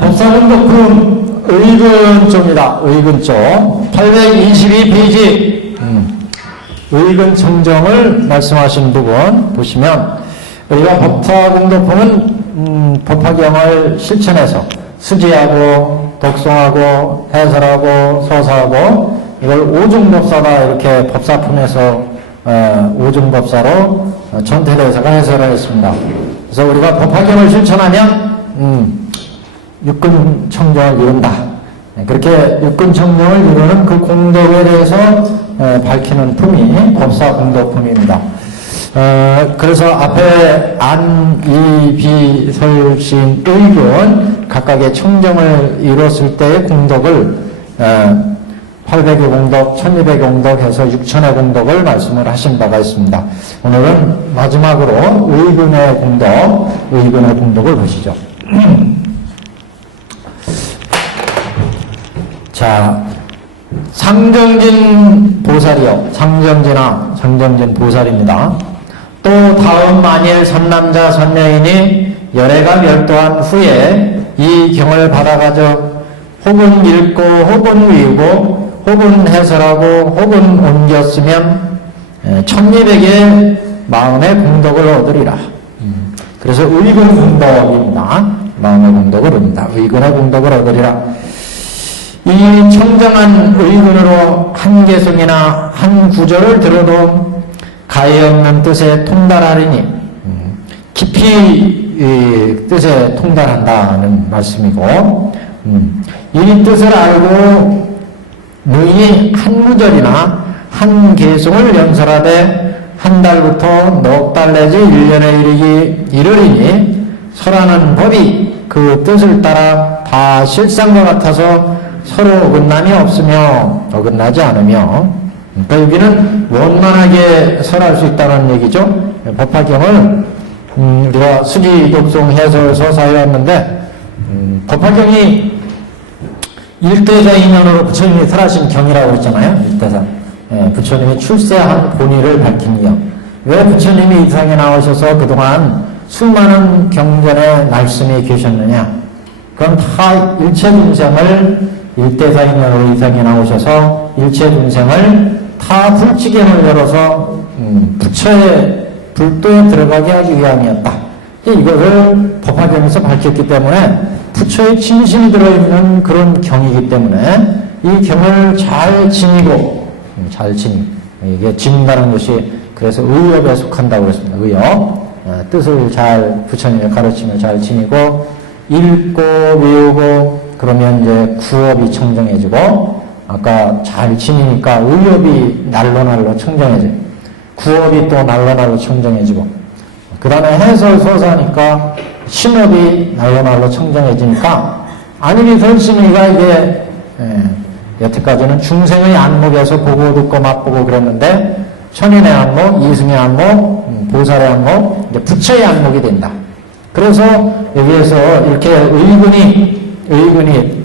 법사공덕품 의근조입니다. 의근조 822페이지 의근청정을 말씀하신 부분 보시면 우리가 법사공덕품은 법화경을 실천해서 수지하고 독송하고 해설하고 서사하고 이걸 오중법사다 이렇게 법사품에서 오중법사로 전태대사가 해설을 했습니다. 그래서 우리가 법화경을 실천하면 육근청정을 이룬다. 그렇게 육근청정을 이루는 그 공덕에 대해서 밝히는 품이 법사공덕품입니다. 그래서 앞에 안, 이, 비, 설, 신, 의견 각각의 청정을 이뤘을 때의 공덕을 800의 공덕, 1200의 공덕 해서 6000의 공덕을 말씀을 하신 바가 있습니다. 오늘은 마지막으로 의근의 공덕을 보시죠. 자, 상정진 보살이요. 상정진 보살입니다. 또 다음 만일 선남자 선녀인이 열애가 멸도한 후에 이 경을 받아가져 혹은 읽고 혹은 외우고 혹은 해설하고 혹은 옮겼으면 1200의 마음의 공덕을 얻으리라. 그래서 의근 공덕입니다. 마음의 공덕을 얻는다. 의근의 공덕을 얻으리라. 이 청정한 의근으로 한 개성이나 한 구절을 들어도 가히 없는 뜻에 통달하리니 깊이 뜻에 통달한다는 말씀이고 이 뜻을 알고 너희 한 구절이나 한 개성을 연설하되 한 달부터 넉 달 내지 1년에 이르리니 설하는 법이 그 뜻을 따라 다 실상과 같아서 서로 어긋남이 없으며 어긋나지 않으며, 그러니까 여기는 원만하게 설할 수 있다는 얘기죠. 법화경을 우리가 수지, 독송, 해설, 서사해왔는데 법화경이 일대사 인연으로 부처님이 설하신 경이라고 했잖아요. 일대사. 부처님이 출세한 본의를 밝힌 경. 왜 부처님이 이 세상에 나오셔서 그동안 수많은 경전의 말씀이 계셨느냐? 그건 다 일체 중생을 일대사 인연으로 이 세상에 나오셔서 일체 중생을 다 불지경을 열어서 부처의 불도에 들어가게 하기 위함이었다. 이것을 법화경에서 밝혔기 때문에 부처의 진심이 들어있는 그런 경이기 때문에 이 경을 잘 지니고 이게 지닌다는 것이 그래서 의업에 속한다고 그랬습니다. 의업. 뜻을 잘 부처님의 가르침을 잘 지니고 읽고 외우고 그러면 이제 구업이 청정해지고 아까 잘 지니니까 의업이 날로 청정해지고 구업이 또 날로 청정해지고 그 다음에 해설 서사니까 신업이 날로 청정해지니까 안일이 설신이가 이게 여태까지는 중생의 안목에서 보고 듣고 맛보고 그랬는데 천인의 안목, 이승의 안목, 보살의 안목, 이제 부처의 안목이 된다. 그래서 여기에서 이렇게 의근이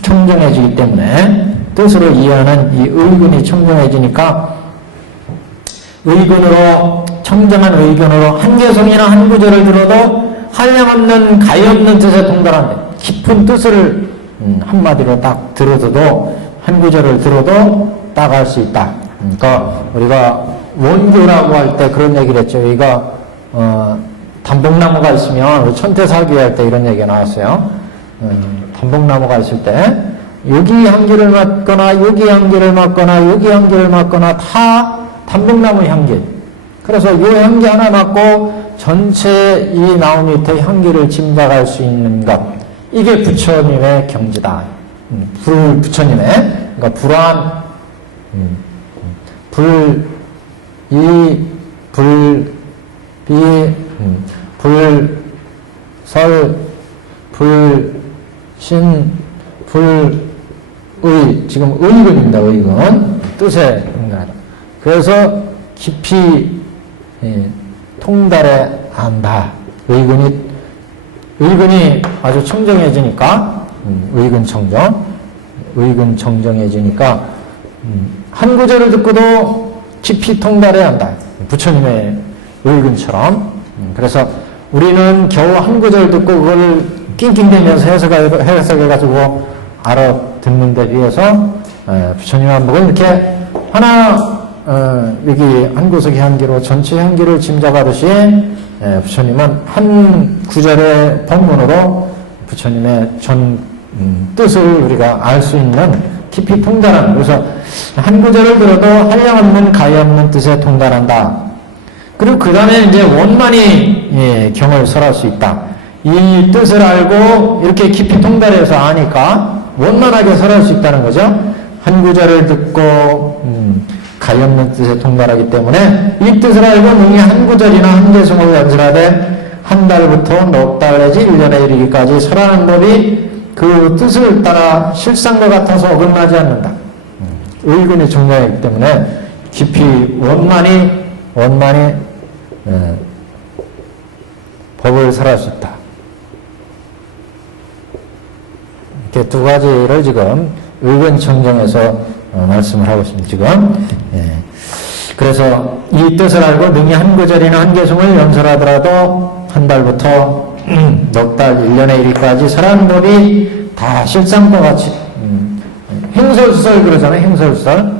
청정해지기 때문에 뜻으로 이해하는 이 의근이 청정해지니까 의근으로 청정한 의견으로 한 개성이나 한 구절을 들어도 한량없는 가히 없는 뜻에 통달한다. 깊은 뜻을 한마디로 딱 들어도 한 구절을 들어도 딱 알 수 있다. 그러니까 우리가 원교라고 할 때 그런 얘기를 했죠. 여기가 단복나무가 있으면 천태사귀 할 때 이런 얘기가 나왔어요. 단복나무가 있을 때 여기 향기를 맡거나 여기 향기를 맡거나 여기 향기를 맡거나 다 단복나무 향기. 그래서 이 향기 하나 맡고 전체 이 나무 밑에 향기를 짐작할 수 있는 것. 이게 부처님의 경지다. 부처님의, 그러니까 불안, 지금 의근입니다. 의근. 뜻에 통달하다. 그래서 깊이 통달해 한다. 의근이 아주 청정해지니까 의근 청정해지니까 한 구절을 듣고도 깊이 통달해야 한다. 부처님의 의근처럼. 그래서 우리는 겨우 한 구절 듣고 그걸 낑낑대면서 해석해가지고 알아듣는 데 비해서 부처님 한복은 이렇게 하나 여기 한 구석의 향기로 전체 향기를 짐작하듯이 부처님은 한 구절의 법문으로 부처님의 전 뜻을 우리가 알 수 있는 깊이 통달하는, 그래서 한 구절을 들어도 한량없는 가해없는 뜻에 통달한다. 그리고 그 다음에 이제 원만히 경을 설할 수 있다. 이 뜻을 알고 이렇게 깊이 통달해서 아니까 원만하게 설할 수 있다는 거죠. 한 구절을 듣고 가해없는 뜻에 통달하기 때문에 이 뜻을 알고 능히 한 구절이나 한 개성을 연설하되 한 달부터 넉 달 내지 1년에 이르기까지 설하는 법이 그 뜻을 따라 실상과 같아서 어긋나지 않는다. 의근이 정량이기 때문에 깊이 원만히 법을 설할 수 있다. 이렇게 두 가지를 지금 의근청정에서 말씀을 하고 있습니다. 지금. 그래서 이 뜻을 알고 능히 한 구절이나 한 개성을 연설하더라도 한 달부터 넉 달, 1년에 일까지 설하는 법이 다 실상과 같이 행설수설 그러잖아요. 행설수설.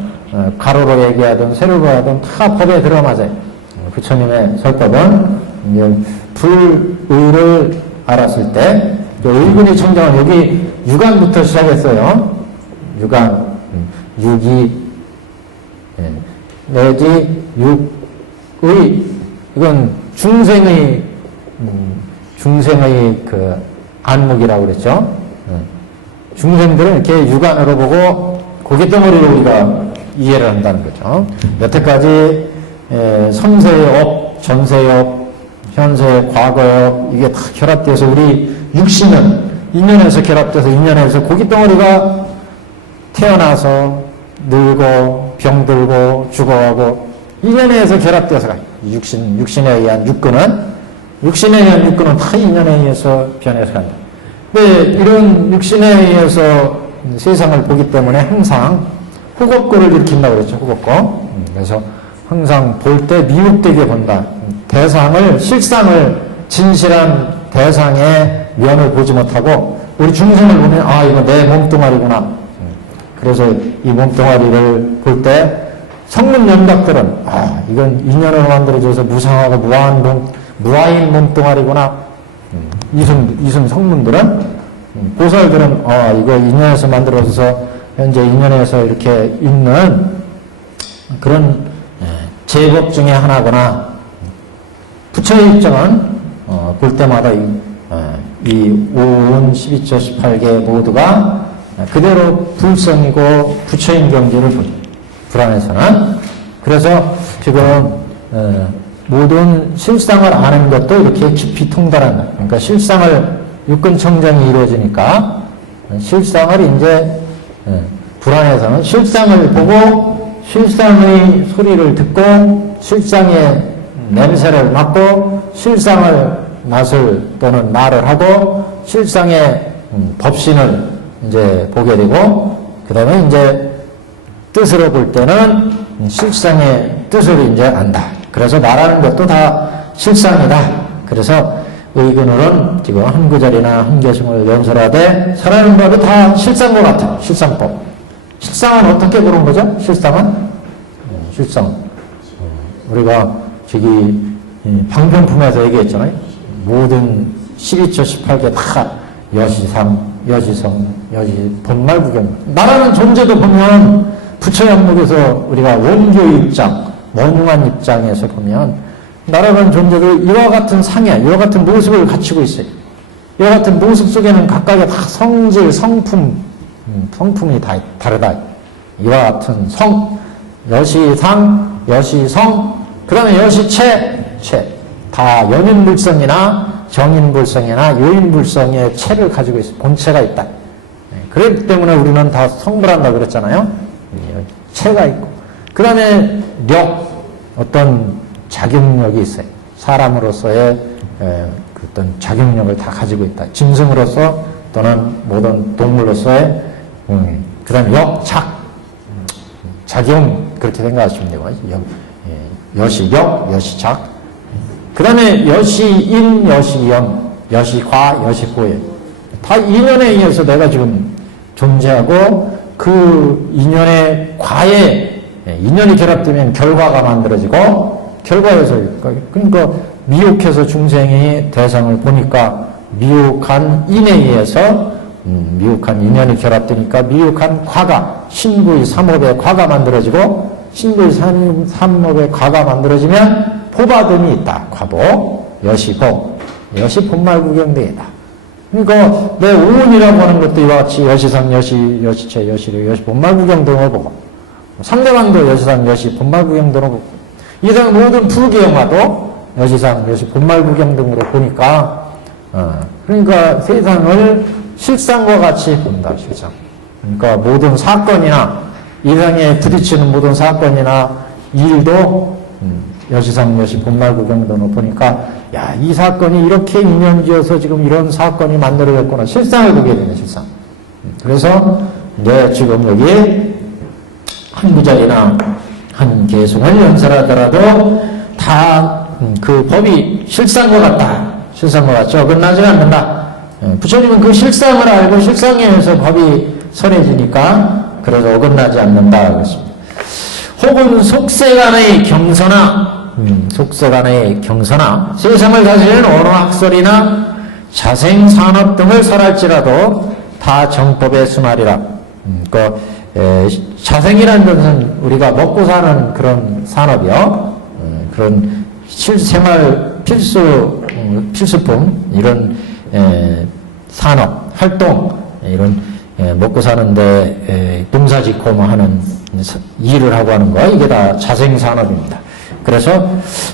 가로로 얘기하든 세로로 하든 다 법에 들어맞아요. 부처님의 설법은 불의를 알았을 때 의근이 청정은 여기 유간부터 시작했어요. 유간, 유기 내지 육의, 이건 중생의 그 안목이라고 그랬죠. 중생들은 이렇게 유간으로 보고 고갯덩어리로 우리가 이해를 한다는 거죠. 여태까지 선세의 업, 전세의 업, 현세, 과거의 업, 이게 다 결합돼서 우리 육신은 인연에서 결합돼서 인연에서 고깃덩어리가 태어나서 늙고 병들고 죽어가고 인연에서 결합돼서 가요. 육신에 의한 육근은 다 인연에 의해서 변해서 간다. 근데 이런 육신에 의해서 세상을 보기 때문에 항상 후겁고를 일으킨다고 그랬죠. 후겁고. 그래서 항상 볼 때 미혹되게 본다. 실상을 진실한 대상의 면을 보지 못하고 우리 중생을 보면 이거 내 몸뚱아리구나. 그래서 이 몸뚱아리를 볼 때 성문 연각들은 이건 인연으로 만들어져서 무상하고 무아인 몸뚱아리구나. 이승 성문들은 보살들은 이거 인연에서 만들어져서 현재 인연에서 이렇게 있는 그런 제법 중에 하나구나. 부처의 입장은 볼 때마다 이 5운 12처 18개 모두가 그대로 불성이고 부처인 경지를 불안해서는. 그래서 지금 모든 실상을 아는 것도 이렇게 깊이 통달한다. 그러니까 실상을 육근청정이 이루어지니까 실상을 이제 불안해서는 실상을 보고 실상의 소리를 듣고 실상의 냄새를 맡고 실상을 맛을 또는 말을 하고 실상의 법신을 이제 보게 되고 그 다음에 이제 뜻으로 볼 때는 실상의 뜻을 이제 안다. 그래서 말하는 것도 다 실상이다. 그래서 의근으로는 지금 한 구절이나 한 개성을 연설하되 설하는 법이 다 실상과 같아. 실상법. 실상은 어떻게 보는 거죠? 실상은? 실상. 우리가 저기 방편품에서 얘기했잖아요. 모든 12처 18개 다 여시상, 여시성, 본말구경. 나라는 존재도 보면 부처의 한목에서 우리가 원교 입장, 원흉한 입장에서 보면 나라는 존재도 이와 같은 상해, 이와 같은 모습을 갖추고 있어요. 이와 같은 모습 속에는 각각의 다 성질, 성품이 다 다르다. 이와 같은 여시상, 여시성, 그 다음에 여시체, 다 연인불성이나 정인불성이나 요인불성의 체를 가지고 있어요. 본체가 있다. 그렇기 때문에 우리는 다 성불한다 그랬잖아요. 체가 있고. 그 다음에 어떤 자격력이 있어요. 사람으로서의 어떤 자격력을 다 가지고 있다. 짐승으로서 또는 모든 동물로서의 그 다음에 작용 그렇게 생각하시면 되고 여시격, 여시작 그 다음에 여시인, 여시영, 여시과, 여시고예 다 인연에 의해서 내가 지금 존재하고 그 인연의 과에 인연이 결합되면 결과가 만들어지고 결과에서 그러니까 미혹해서 중생이 대상을 보니까 미혹한 인에 의해서 미혹한 인연이 결합되니까 미혹한 과가 신구의 삼업의 과가 만들어지고 신구의 삼업의 과가 만들어지면 보받음이 있다. 과보, 여시보, 여시 본말구경대이다. 그러니까 내 오운이라고 하는 것도 이와 같이 여시상, 여시, 여시체, 여시류, 여시 본말구경 등을 보고 상대방도 여시상, 여시 본말구경 등을 보고 이 세상 모든 불기영화도 여시상, 여시 본말구경 등으로 보니까 그러니까 세상을 실상과 같이 본다. 실상. 그러니까 모든 사건이나 이 세상에 부딪히는 모든 사건이나 일도 여시상, 여시 본말구경 등으로 보니까 야, 이 사건이 이렇게 인연지어서 지금 이런 사건이 만들어졌구나. 실상을 보게 되네, 실상. 그래서, 지금 여기 한 구절이나 한 개송을 연설하더라도 다 그 법이 실상과 같다. 실상과 같죠. 어긋나지 않는다. 부처님은 그 실상을 알고 실상에 의해서 법이 선해지니까 그래서 어긋나지 않는다. 그랬습니다. 혹은 속세간의 경서나 속세간의 경서나 세상을 다스리는 언어학설이나 자생산업 등을 설할지라도 다 정법의 순활이라. 그러니까 자생이라는 것은 우리가 먹고 사는 그런 산업이요. 그런 생활 필수품 이런 산업 활동 이런 먹고 사는데 농사짓고 뭐 하는 일을 하고 하는 거 이게 다 자생산업입니다. 그래서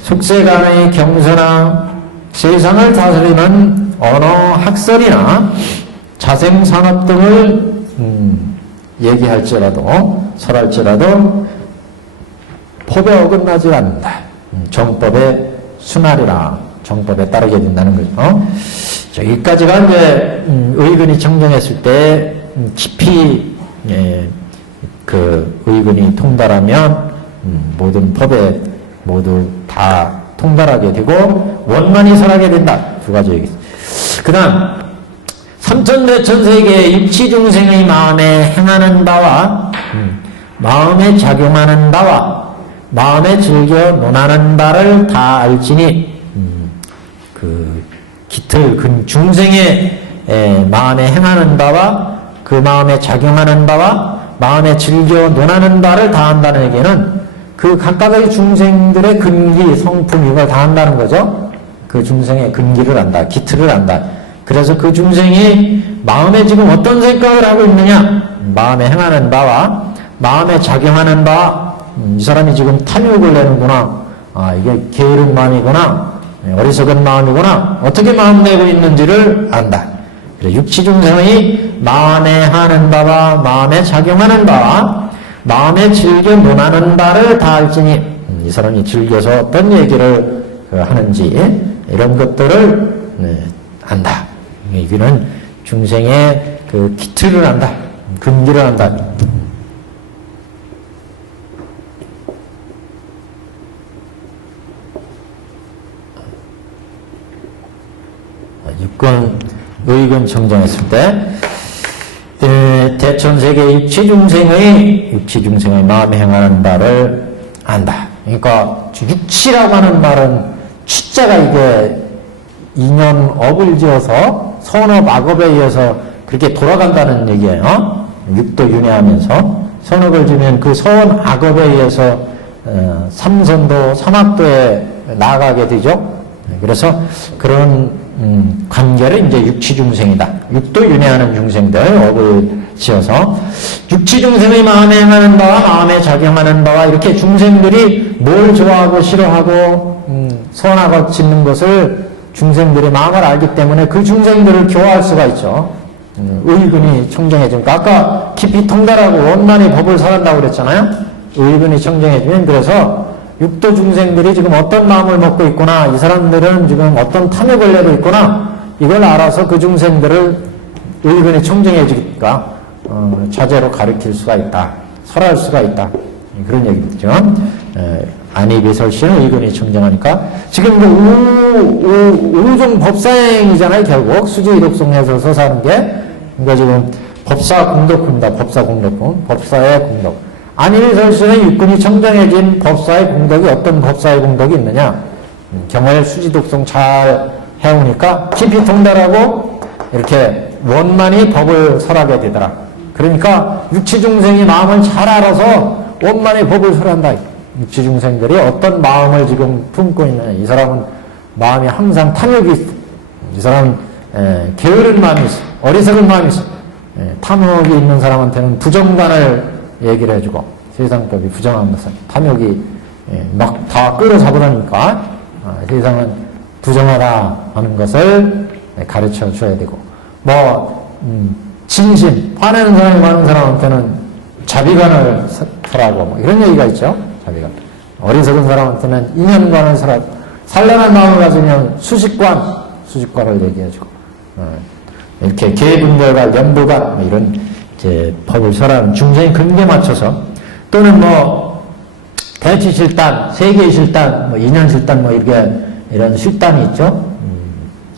속세간의 경서나 세상을 다스리는 언어학설이나 자생산업 등을 얘기할지라도 설할지라도 법에 어긋나지 않는다. 정법의 순활이라 정법에 따르게 된다는 거죠. 여기까지가 이제 의근이 정정했을 때 깊이 그 의근이 통달하면 모든 법에 모두 다 통달하게 되고 원만히 설하게 된다. 두 가지 얘기. 그다음 삼천대천세계의 육치중생의 마음에 행하는 바와 마음에 작용하는 바와 마음에 즐겨 논하는 바를 다 알지니 그 기틀 그 중생의 마음에 행하는 바와 그 마음에 작용하는 바와 마음에 즐겨 논하는 바를 다 한다는 얘기는 그 각각의 중생들의 근기, 성품 이걸 다 한다는 거죠. 그 중생의 근기를 안다, 기틀을 안다. 그래서 그 중생이 마음에 지금 어떤 생각을 하고 있느냐, 마음에 행하는 바와 마음에 작용하는 바, 이 사람이 지금 탐욕을 내는구나, 이게 게으른 마음이구나, 어리석은 마음이구나, 어떻게 마음 내고 있는지를 안다. 그래서 육치중생의 마음에 하는 바와 마음에 작용하는 바와 마음에 즐겨 논하는 바를 다 알지니, 이 사람이 즐겨서 어떤 얘기를 하는지 이런 것들을 안다. 여기는 중생의 그 기틀을 안다, 근기를 안다. 육권 의근 정정했을 때 대천세계 육치중생의 마음에 행하는 바를 안다. 그러니까 육치라고 하는 말은 취자가 이게 인연업을 지어서 선업 악업에 의해서 그렇게 돌아간다는 얘기예요. 육도 윤회하면서 선업을 지면 그 선 악업에 의해서 삼선도 삼학도에 나아가게 되죠. 그래서 그런 관계를 이제 육치중생이다. 육도 윤회하는 중생들 업을 지어서 육치중생의 마음에 행하는 바와 마음에 작용하는 바와 이렇게 중생들이 뭘 좋아하고 싫어하고 선하고 짓는 것을 중생들의 마음을 알기 때문에 그 중생들을 교화할 수가 있죠. 의근이 청정해지니까 아까 깊이 통달하고 원만히 법을 설한다고 그랬잖아요. 의근이 청정해지면 그래서 육도 중생들이 지금 어떤 마음을 먹고 있구나, 이 사람들은 지금 어떤 탐욕을 내고 있구나, 이걸 알아서 그 중생들을 의근이 청정해지니까 자제로 가르칠 수가 있다, 설할 수가 있다, 그런 얘기죠. 안입이 설신 의근이 청정하니까 지금 우종 법사행이잖아요. 결국 수지 독송에서 서사하는 게 그러니까 지금 법사 공덕품이다. 법사 공덕품, 법사의 공덕. 안입이 설신의 육근이 청정해진 법사의 공덕이 어떤 법사의 공덕이 있느냐? 경월 수지 독송 잘 해오니까 깊이 통달하고 이렇게 원만히 법을 설하게 되더라. 그러니까 육치중생이 마음을 잘 알아서 원만히 법을 설한다. 육치중생들이 어떤 마음을 지금 품고 있느냐. 이 사람은 마음이 항상 탐욕이 있어. 이 사람은 게으른 마음이 있어. 어리석은 마음이 있어. 탐욕이 있는 사람한테는 부정관을 얘기를 해주고 세상법이 부정한 것은 탐욕이 막 다 끌어잡으라니까 세상은 부정하다 하는 것을 가르쳐 줘야 되고 진심 화내는 사람이 많은 사람한테는 자비관을 설하고 이런 얘기가 있죠. 자비관. 어리석은 사람한테는 인연관을 설하고 산란한 마음을 가지면 수식관을 얘기해주고 이렇게 계분별과 연부관 이런 이제 법을 설하는 중생의 근기에 맞춰서 또는 대치실단, 세계실단, 인연실단 이런 실단이 있죠.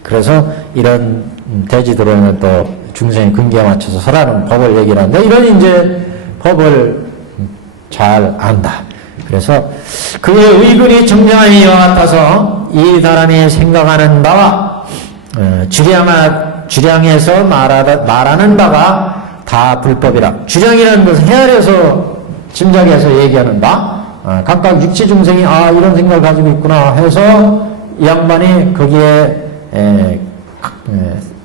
그래서 이런 대지도로는 또 중생의 근기에 맞춰서 설하는 법을 얘기를 하는데 이런 이제 법을 잘 안다. 그래서 그의 의근이 청정한 이와 같아서 이 사람이 생각하는 바와 주량에서 말하는 바가 다 불법이라. 주량이라는 것은 헤아려서 짐작해서 얘기하는 바 각각 육체 중생이 이런 생각을 가지고 있구나 해서 이 양반이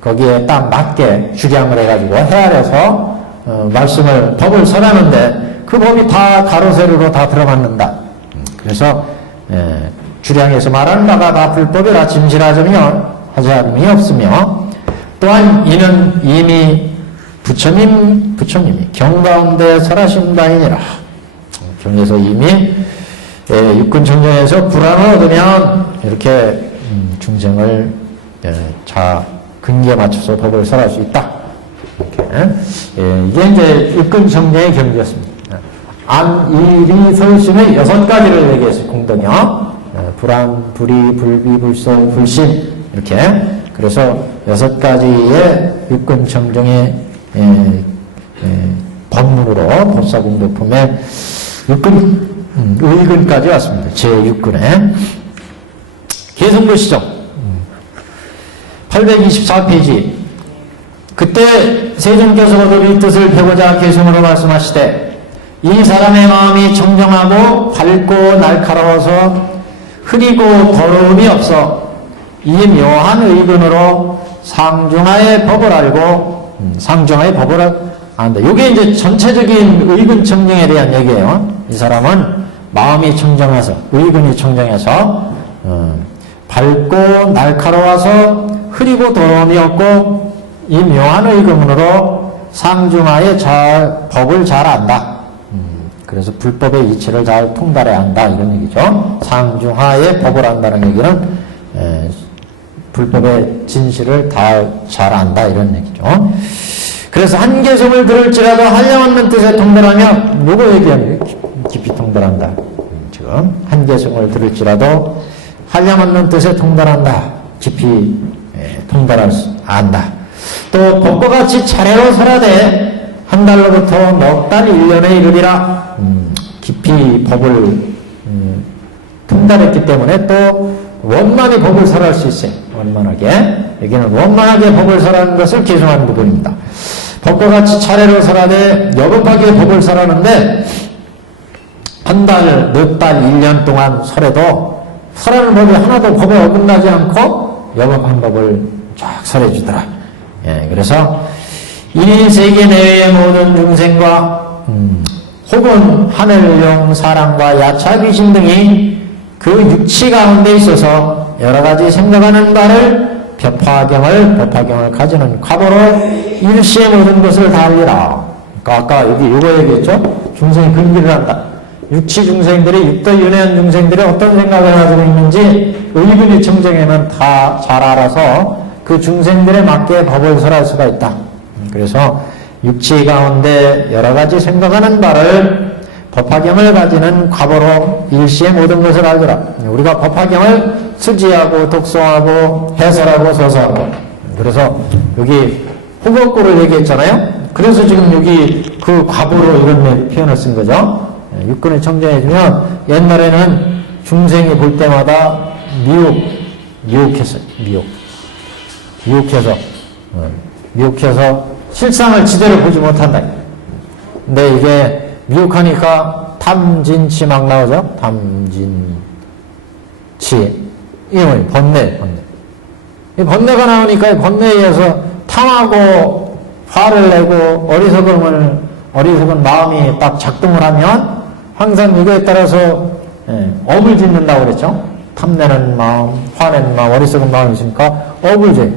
거기에 딱 맞게 주량을 해가지고 헤아려서 법을 설하는데 그 법이 다 가로세로로 다 들어맞는다. 그래서 주량에서 말하는 바가 다 불법이라 짐실하지 않음이 없으며 또한 이는 이미 부처님이 경가운데 설하신 바이니라. 경에서 이미 육근 청정에서 불안을 얻으면 이렇게 중생을 근기에 맞춰서 법을 설할 수 있다. 이게 이제 육근 청정의 경지였습니다. 안일이 설심의 6가지를 얘기했어요. 공덕이요. 불안, 불의, 불비, 불설, 불신 이렇게. 그래서 6가지의 육근 청정의 법문으로 법사공덕품의 의근까지 왔습니다. 제6근에. 계속 보시죠. 824페이지. 그때 세종교수가 이 뜻을 펴고자 개성으로 말씀하시되 이 사람의 마음이 청정하고 밝고 날카로워서 흐리고 더러움이 없어 이 묘한 의근으로 상중하의 법을 알고 상중하의 법을 안다. 이게 이제 전체적인 의근 청정에 대한 얘기예요. 이 사람은 마음이 청정해서 의근이 청정해서 밝고 날카로워서 흐리고 더러움이 없고 이 묘한 의근으로 상중하의 법을 잘 안다. 그래서 불법의 이치를 잘 통달해야 한다 이런 얘기죠. 상중하의 법을 안다는 얘기는 불법의 진실을 다 잘 안다 이런 얘기죠. 그래서 한계성을 들을지라도 한량없는 뜻에 통달하면 누구 얘기하면 깊이 통달한다. 지금 한계성을 들을지라도 한량없는 뜻에 통달한다. 깊이 안다. 또 법과 같이 차례로 설하되 한 달로부터 넉 달 1년에 이르리라. 깊이 법을 통달했기 때문에 또 원만히 법을 설할 수 있어요. 원만하게. 여기는 원만하게 법을 설하는 것을 개성하는 부분입니다. 법과 같이 차례로 설하되 여급하게 법을 설하는데 한 달, 넉 달, 1년 동안 설해도 설하는 법이 하나도 법에 어긋나지 않고 여급한 법을 쫙 설해주더라. 그래서 이 세계 내외의 모든 중생과 혹은 하늘용 사람과 야차 귀신 등이 그 육치 가운데 있어서 여러 가지 생각하는 바를 법화경을 가지는 과보로 일시의 모든 것을 다 알리라. 그러니까 아까 여기 이거 얘기했죠? 중생이 근기를 한다. 육치 중생들이 육도윤회한 중생들이 어떤 생각을 가지고 있는지 의근이 청정에는 다 잘 알아서 그 중생들에 맞게 법을 설할 수가 있다. 그래서 육치 가운데 여러 가지 생각하는 바를 법화경을 가지는 과보로 일시의 모든 것을 알더라. 우리가 법화경을 수지하고 독송하고 해설하고 서서하고. 그래서 여기 호곡구를 얘기했잖아요. 그래서 지금 여기 그 과보로 이런 표현을 쓴 거죠. 육근을 청정해주면 옛날에는 중생이 볼 때마다 미혹했어요. 미혹해서 실상을 제대로 보지 못한다. 근데 이게 미혹하니까 탐진치 막 나오죠. 탐진치. 이게 뭐예요? 번뇌. 이 번뇌가 나오니까 번뇌에 의해서 탐하고 화를 내고 어리석은 마음이 딱 작동을 하면 항상 이거에 따라서 업을 짓는다고 그랬죠. 탐내는 마음, 화내는 마음, 어리석은 마음이 있으니까 업을 져요.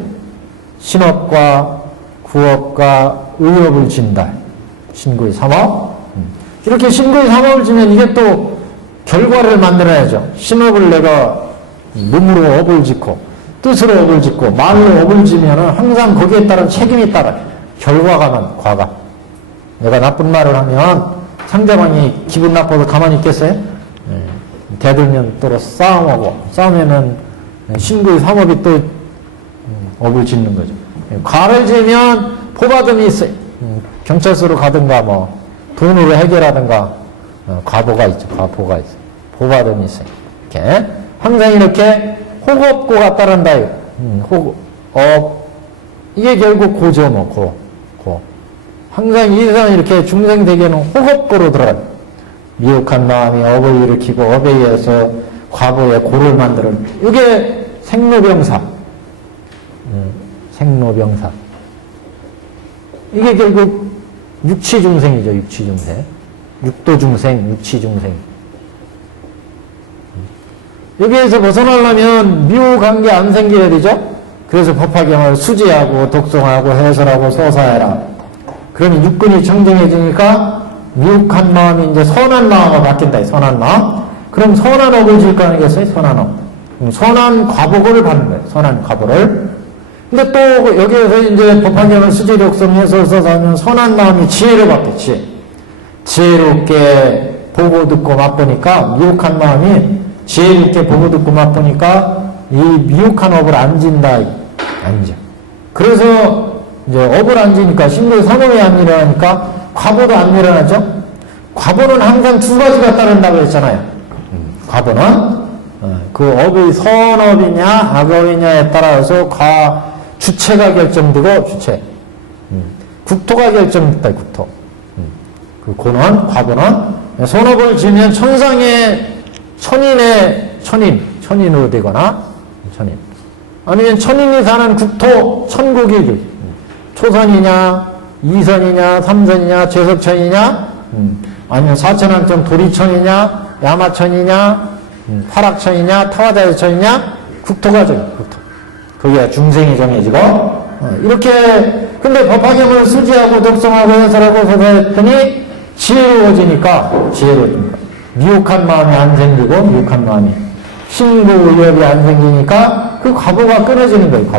신업과 구업과 의업을 진다. 신구의 삼업. 이렇게 신구의 삼업을 지면 이게 또 결과를 만들어야죠. 신업을 내가 몸으로 업을 짓고 뜻으로 업을 짓고 말로 업을 지면은 항상 거기에 따른 책임이 따라요. 결과가 과가. 내가 나쁜 말을 하면 상대방이 기분 나빠서 가만히 있겠어요? 대들면 또 싸움하고 싸우면은 신구의 삼업이 또 업을 짓는 거죠. 과를 지으면 포받음이 있어요. 경찰서로 가든가 뭐 돈으로 해결하든가 과보가 있죠. 과보가 있어요. 포받음이 있어요. 이렇게 항상 이렇게 호겁고가 따른다. 이게 결국 고죠. 고. 항상 이 세상 이렇게 중생세계는 호겁고로 들어가요. 미혹한 마음이 업을 일으키고 업에 의해서 과보의 고를 만드는 이게 생로병사. 생로병사. 이게 결국 육치중생이죠. 육치중생. 육도중생, 육치중생. 여기에서 벗어나려면 미혹한 게 안 생겨야 되죠. 그래서 법화경을 수지하고 독송하고 해설하고 서사해라. 그러면 육근이 청정해지니까 미혹한 마음이 이제 선한 마음으로 바뀐다. 선한 마음. 그럼 선한 업을 질 거 아니겠어요? 선한 업. 선한 과보를 받는 거예요. 선한 과보를. 근데 또 여기에서 이제 법화경을 수지 독송해서 서사하면 선한 마음이 지혜를 받게. 지혜롭게 보고 듣고 맛보니까 미혹한 마음이 지혜롭게 보고 듣고 맛보니까 이 미혹한 업을 안 진다. 안 져. 그래서 이제 업을 안 지니까 신도의 삼업이 안 일어나니까 과보도 안 일어나죠. 과보는 항상 두 가지가 따른다고 했잖아요. 과보는 그 업이 선업이냐 악업이냐에 따라서 주체가 결정되고 국토가 결정됐다. 국토. 그 고는 과보는 선업을 지면 천인으로 되거나 아니면 천인이 사는 국토 천국이 초선이냐 이선이냐 삼선이냐 죄석천이냐 아니면 사천왕천 도리천이냐 야마천이냐 화락천이냐 타화자재천이냐 국토가 정해. 국토. 거기가 중생이 정해지고 이렇게 근데 법화경을 수지하고 독송하고 해설하고 서사했더니 지혜로워지니까 미혹한 마음이 안 생기고 미혹한 마음이 신구의업이 안 생기니까 그 과보가 끊어지는 거예요.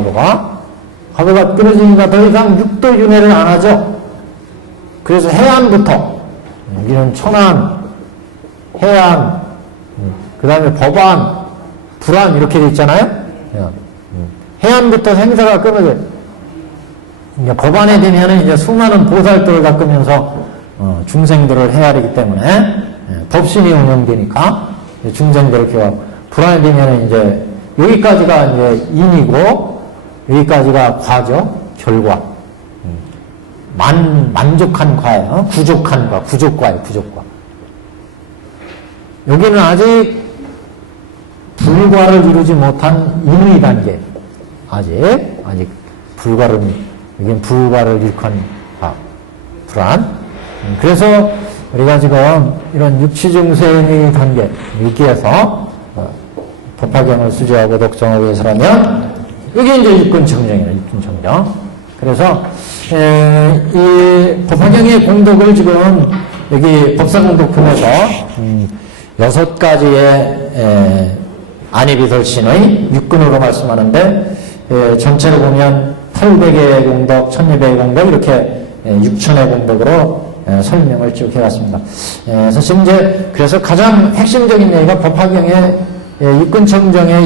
과보가 끊어지니까 더 이상 육도윤회를 안 하죠. 그래서 해안부터 여기는 천안, 해안, 그 다음에 법안, 불안 이렇게 돼 있잖아요. 해안부터 생사가 끊어져요. 이제 법안에 되면은 이제 수많은 보살들을 닦으면서 중생들을 헤아리기 때문에 법신이 운영되니까 중생들을 키워. 불안에 되면은 이제 여기까지가 이제 인이고 여기까지가 과죠. 결과. 만족한 과예요. 부족한 과, 부족과예요. 부족과. 여기는 아직 불과를 이루지 못한 인의 단계. 아직 여기는 불과를 일으킨 불안. 그래서 우리가 지금 이런 육치중생의 단계, 여기에서 법화경을 수지하고 독송하고 해설하면 이게 이제 육근청정이에요. 육근청정. 그래서 이 법화경의 공덕을 지금 여기 법사공덕품에서 6가지의 안이비설신의 육근으로 말씀하는데 전체로 보면 800의 공덕, 1200의 공덕 이렇게 6000의 공덕으로 설명을 쭉 해왔습니다. 사실 이제 그래서 가장 핵심적인 얘기가 법화경의 육군청정의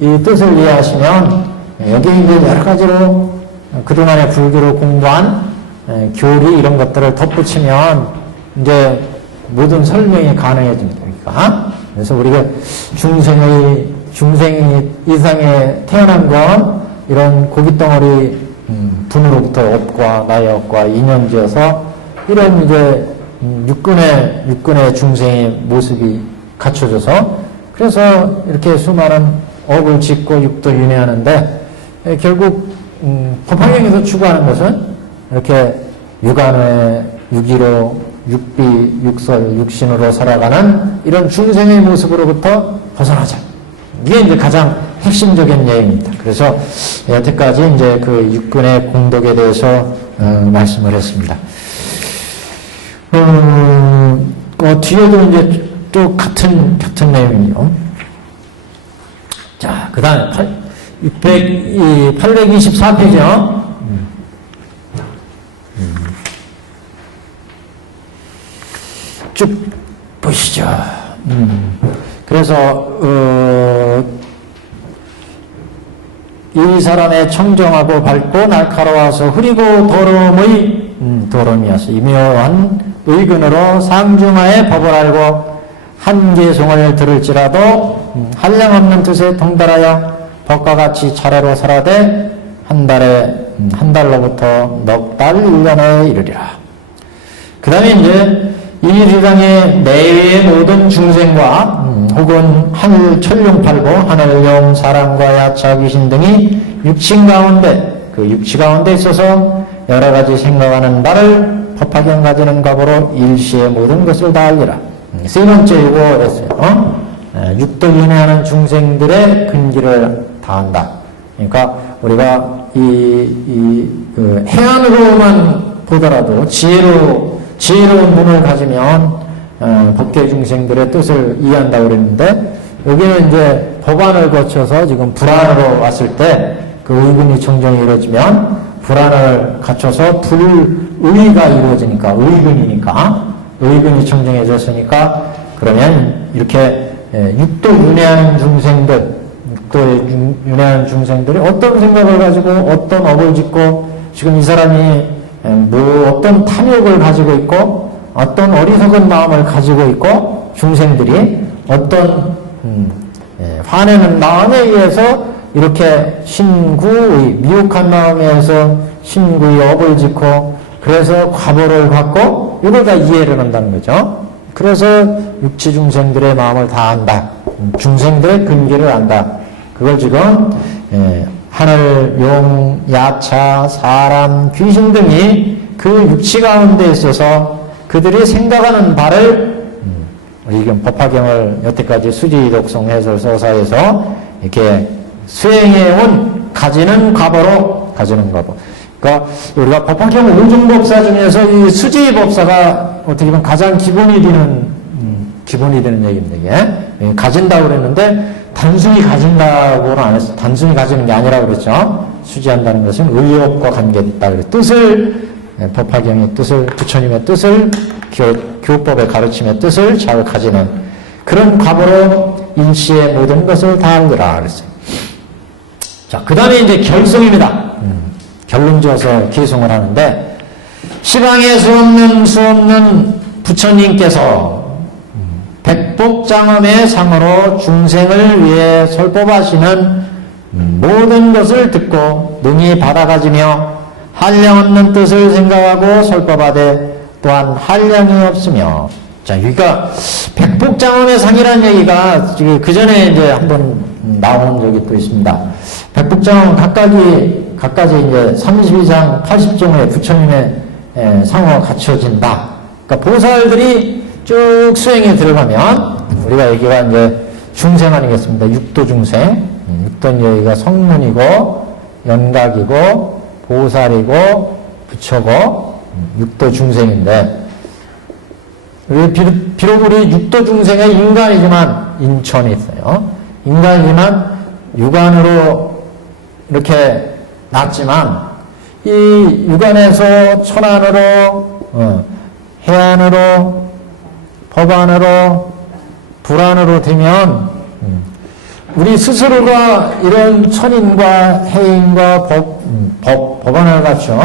이 뜻을 이해하시면 여기 이제 여러 가지로 그동안에 불교로 공부한 교리 이런 것들을 덧붙이면 이제 모든 설명이 가능해집니다. 그러니까 그래서 우리가 중생이 이상에 태어난 건 이런 고깃덩어리 분으로부터 업과 나의 업과 인연지어서 이런 이제 육군의 중생의 모습이 갖춰져서 그래서 이렇게 수많은 업을 짓고 육도 윤회하는데 결국 법화경에서 추구하는 것은 이렇게 육안의 육이로 육비, 육설, 육신으로 살아가는 이런 중생의 모습으로부터 벗어나자. 이게 이제 가장 핵심적인 얘기입니다. 그래서 여태까지 이제 그 육군의 공덕에 대해서 말씀을 했습니다. 뒤에도 이제 또 같은 내용이요. 자, 그 다음에 824페이지요. 쭉 보시죠. 그래서 이 사람의 청정하고 밝고 날카로워서 흐리고 더러움이어서 이묘한 의근으로 상중하에 법을 알고 한계송을 들을지라도 한량없는 뜻에 동달하여 법과 같이 차례로 살아대 한 달로부터 넉 달 1년에 이르리라. 그 다음에 이제 이 세상의 내외의 모든 중생과 혹은 하늘 천룡팔고 하늘용 사람과 야차 귀신 등이 육신 가운데 그 육치 가운데 있어서 여러 가지 생각하는 바를 법화경 가지는 과보로 일시의 모든 것을 다 알리라. 세 번째 이거였어요. 육도 윤회하는 중생들의 근기를 다한다. 그러니까 우리가 그 해안으로만 보더라도 지혜로운 눈을 가지면 법계 중생들의 뜻을 이해한다고 그랬는데 여기는 이제 법안을 거쳐서 지금 불안으로 왔을 때 그 의근이 청정이 이루어지면 불안을 갖춰서 불의가 이루어지니까 의근이 청정해졌으니까 그러면 이렇게 육도 윤회하는 중생들이 어떤 생각을 가지고 어떤 업을 짓고 지금 이 사람이 어떤 탐욕을 가지고 있고 어떤 어리석은 마음을 가지고 있고 중생들이 어떤 화내는 마음에 의해서 이렇게 신구의 미혹한 마음에 의해서 신구의 업을 짓고 그래서 과보를 갖고 이걸 다 이해를 한다는 거죠. 그래서 육치 중생들의 마음을 다 안다. 중생들의 근기를 안다. 그걸 지금 하늘, 용, 야차, 사람, 귀신 등이 그 육치 가운데 있어서 그들이 생각하는 바를 우리 지금 법화경을 여태까지 수지 독송 해설 서사에서 이렇게 수행해온 가지는 과보로 가지는 과보. 그러니까 우리가 법화경 오중법사 중에서 이 수지법사가 어떻게 보면 가장 기본이 되는 얘기입니다. 이게 가진다고 그랬는데 단순히 가진다고는 안 했어. 단순히 가지는 게 아니라고 그랬죠. 수지한다는 것은 의업과 관계있다. 뜻을 법화경의 뜻을 부처님의 뜻을 교법의 가르침의 뜻을 잘 가지는 그런 과보로 일시의 모든 것을 다 알더라 그랬어요. 자, 그 다음에 이제 결성입니다. 결론 지어서 기송을 하는데 시방에 수 없는 부처님께서 백복장엄의 상으로 중생을 위해 설법하시는 모든 것을 듣고 능히 받아가지며 한량없는 뜻을 생각하고 설법하되 또한 한량이 없으며 자, 여기가 백복장엄의 상이라는 얘기가 그 전에 이제 한번 나온 적이 또 있습니다. 백복장엄은 각가지 이제 32장 80종의 부처님의 상호가 갖춰진다. 그러니까 보살들이 쭉 수행에 들어가면 우리가 여기가 이제 중생 아니겠습니다. 육도 중생. 육도는 여기가 성문이고 연각이고 보살이고 부처고 육도 중생인데 비록 우리 육도 중생의 인간이지만 인천이 있어요. 인간이지만 육안으로 이렇게 났지만 이 육안에서 천안으로 해안으로, 법안으로, 불안으로 되면 우리 스스로가 이런 천인과 해인과 법안을 갖춘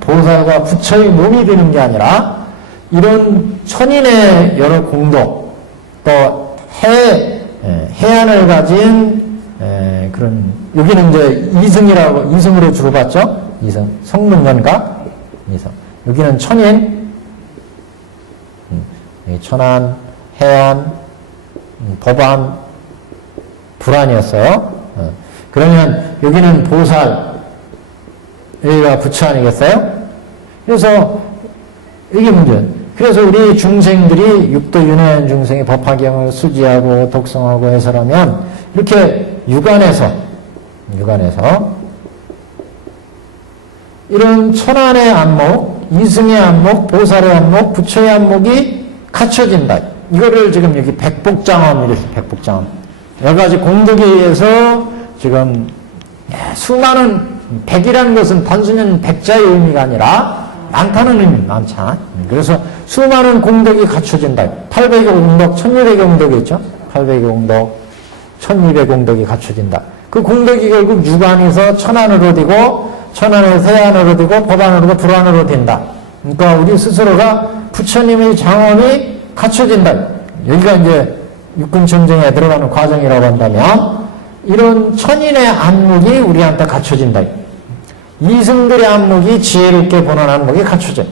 보살과 부처의 몸이 되는 게 아니라 이런 천인의 여러 공덕 또 해안을 가진 그런 여기는 이제 이승으로 주로 봤죠. 이승 성문연가 이승 여기는 천인 천안 해안 법안 불안이었어요. 그러면 여기는 보살 여기가 부처 아니겠어요? 그래서 이게 문제. 그래서 우리 중생들이 육도 윤회한 중생의 법화경을 수지하고 독성하고 해설하면 이렇게 육안에서 이런 천안의 안목, 이승의 안목, 보살의 안목, 부처의 안목이 갖춰진다. 이거를 지금 여기 백복장엄 이랬어요. 백복장엄. 여러 가지 공덕에 의해서 지금 수많은 백이라는 것은 단순히 백자의 의미가 아니라 많다는 의미, 많잖아. 그래서 수많은 공덕이 갖춰진다. 800의 공덕, 1200의 공덕이 있죠. 800의 공덕, 1200의 공덕이 갖춰진다. 그 공덕이 결국 육안에서 천안으로 되고 천안에서 해안으로 되고 법안으로 불안으로 된다. 그러니까 우리 스스로가 부처님의 장엄이 갖춰진다. 여기가 이제 육근천정에 들어가는 과정이라고 한다면 이런 천인의 안목이 우리한테 갖춰진다. 이승들의 안목이 지혜롭게 보는 안목이 갖춰져.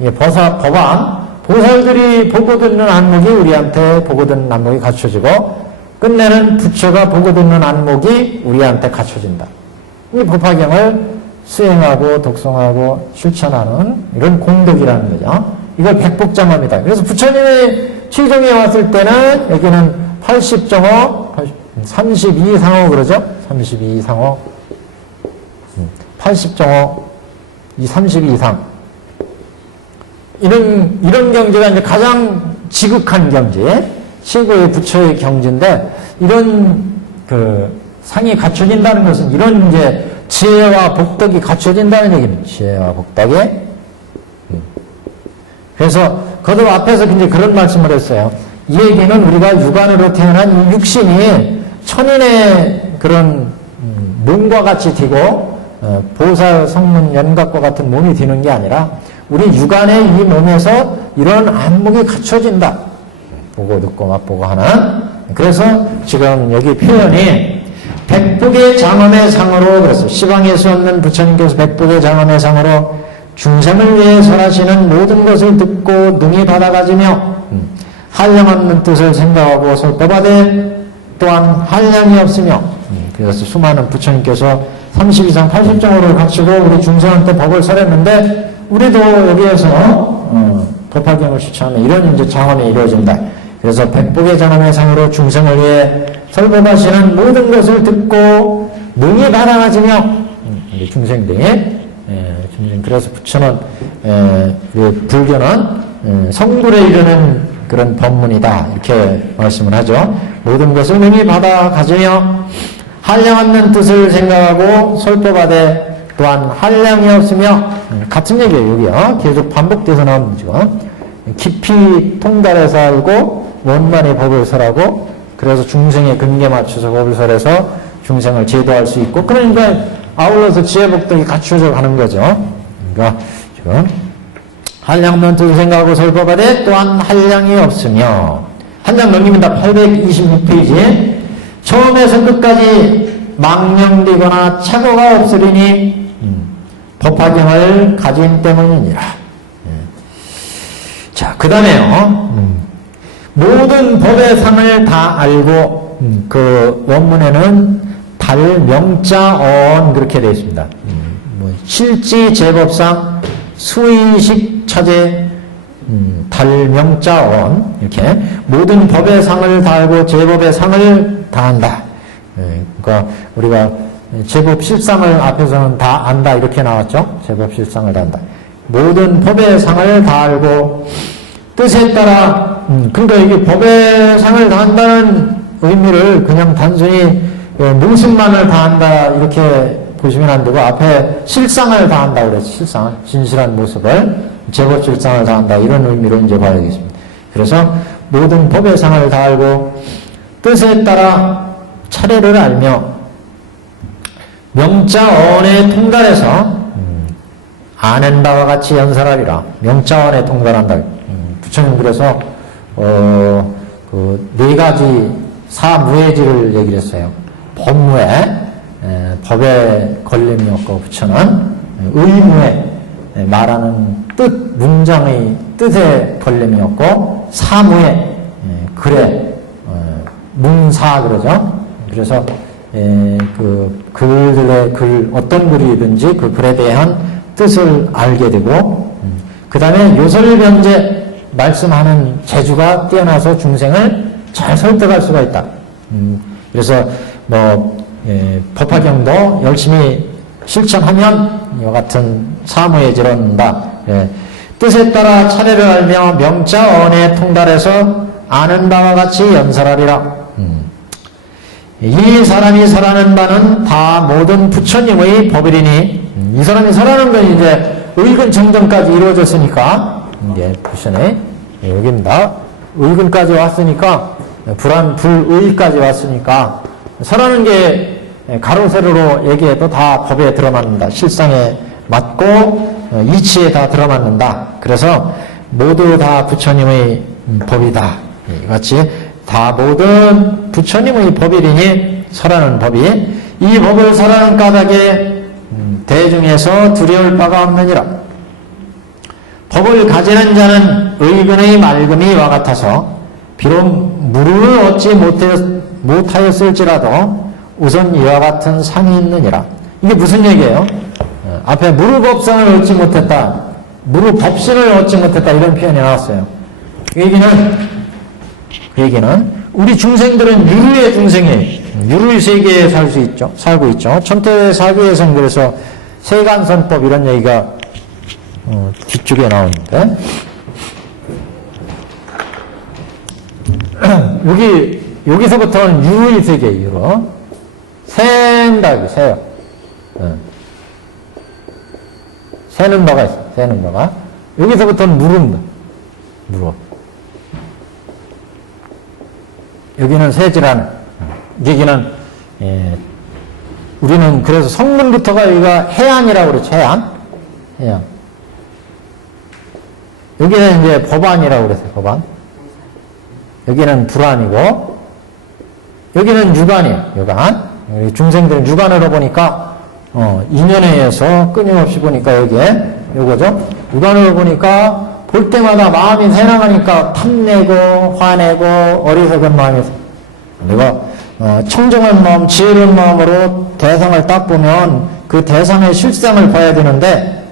이게 법안, 보살들이 보고 듣는 안목이 우리한테 보고 듣는 안목이 갖춰지고 끝내는 부처가 보고 듣는 안목이 우리한테 갖춰진다. 이 법화경을 수행하고 독송하고 실천하는 이런 공덕이라는 거죠. 이걸 백복장엄이다. 그래서 부처님의 취정에 왔을 때는 여기는 80정호, 32상호 그러죠? 32상호, 80정호, 이 32상. 이런 경지가 이제 가장 지극한 경지, 최고의 부처의 경지인데, 이런 상이 갖춰진다는 것은 이런 이제 지혜와 복덕이 갖춰진다는 얘기입니다. 지혜와 복덕이. 그래서 거듭 앞에서 이제 그런 말씀을 했어요. 이 얘기는 우리가 육안으로 태어난 이 육신이 천인의 그런 몸과 같이 되고 보살 성문 연각과 같은 몸이 되는 게 아니라 우리 육안의 이 몸에서 이런 안목이 갖춰진다. 보고 듣고 맛보고 하는. 그래서 지금 여기 표현이 백복의 장엄의 상으로 그랬어요. 시방에 수 없는 부처님께서 백복의 장엄의 상으로 중생을 위해 설하시는 모든 것을 듣고 능히 받아가지며 한량 없는 뜻을 생각하고 설법하되 또한 한량이 없으며 그래서 수많은 부처님께서 30 이상 80정호를 갖추고 우리 중생한테 법을 설했는데 우리도 여기에서 법화경을 실천하면 이런 이제 장엄이 이루어진다. 그래서 백복의 장엄의 상으로 중생을 위해 설법하시는 모든 것을 듣고 능히 받아가지며 우리 중생들이 그래서 부처는 불교는 성불에 이르는 그런 법문이다 이렇게 말씀을 하죠. 모든 것을 능히 받아 가지며 한량 없는 뜻을 생각하고 설법하되 또한 한량이 없으며 같은 얘기예요. 여기요. 계속 반복돼서 나오는 지금 깊이 통달해서 알고 원만히 법을 설하고 그래서 중생의 근기에 맞춰서 법을 설해서 중생을 제도할 수 있고 그러니까 아울러서 지혜복덕이 갖추어져 가는 거죠. 그러니까 지금 한량 없는 뜻을 생각하고 설법하되 또한 한량이 없으며 한장 넘깁니다. 826페이지 처음에서 끝까지 망령되거나 착오가 없으리니 법화경을 가진 때문이니라. 자, 그 다음에요. 모든 법의 상을 다 알고 그 원문에는 달명자언 그렇게 되어 있습니다. 실지 제법상 수의식 차제 달명자언 이렇게 모든 법의 상을 다 알고 제법의 상을 다 안다. 그러니까 우리가 제법 실상을 앞에서는 다 안다 이렇게 나왔죠. 제법 실상을 다 안다. 모든 법의 상을 다 알고 뜻에 따라 그러니까 이게 법의 상을 다 안다는 의미를 그냥 단순히 모습만을 다 안다 이렇게 보시면 안 되고 앞에 실상을 다한다고 그랬죠. 실상을. 진실한 모습을 제법 실상을 다한다. 이런 의미로 이제 봐야겠습니다. 그래서 모든 법의 상을 다 알고 뜻에 따라 차례를 알며 명자언에 통달해서 아는 바와 같이 연설하리라. 명자언에 통달한다. 부처님 그래서 그 네 가지 사무해지를 얘기를 했어요. 법무에 법에 걸림이 없고 부처는 의무에 말하는 뜻 문장의 뜻에 걸림이 없고 사무에 글에 문사 그러죠. 그래서 그 글들의 글 어떤 글이든지 그 글에 대한 뜻을 알게 되고 그 다음에 요설변제 말씀하는 재주가 뛰어나서 중생을 잘 설득할 수가 있다. 그래서 법화경도 열심히 실천하면 이와 같은 사무예지를 얻는다. 뜻에 따라 차례를 알며 명자언에 통달해서 아는 바와 같이 연설하리라. 이 사람이 설하는 바는 다 모든 부처님의 법이리니 이 사람이 설하는 건 이제 의근 정정까지 이루어졌으니까 이제 보시네. 여기입니다. 의근까지 왔으니까 불의까지 왔으니까 설하는 게 가로 세로로 얘기해도 다 법에 들어맞는다. 실상에 맞고 이치에 다 들어맞는다. 그래서 모두 다 부처님의 법이다. 이같이 다 모든 부처님의 법이리니 설하는 법이 이 법을 설하는 까닭에 대중에서 두려울 바가 없느니라. 법을 가지는 자는 의근의 맑음이 와 같아서 비록 무를 얻지 못하였을지라도 우선 이와 같은 상이 있느니라. 이게 무슨 얘기예요? 앞에 무르법상을 얻지 못했다. 무르법신을 얻지 못했다. 이런 표현이 나왔어요. 그 얘기는 우리 중생들은 유루의 중생이에요. 유루의 세계에 살고 있죠. 천태사기에서는 그래서 세간선법 이런 얘기가 뒤쪽에 나오는데 여기서부터는 유의 세계예요. 유로. 샌다, 새요. 새는 뭐가 있어? 새는 뭐가? 여기서부터는 무릅니다. 무릎. 여기는 새지라는. 여기는, 우리는 그래서 성문부터가 여기가 해안이라고 그러죠. 해안. 여기는 이제 법안이라고 그랬어요. 법안. 여기는 불안이고, 여기는 유관이에요. 유관. 중생들은 유관으로 보니까, 인연에 의해서 끊임없이 보니까 여기에, 요거죠. 유관으로 보니까 볼 때마다 마음이 새나가니까 탐내고, 화내고, 어리석은 마음이 내가 청정한 마음, 지혜로운 마음으로 대상을 딱 보면 그 대상의 실상을 봐야 되는데,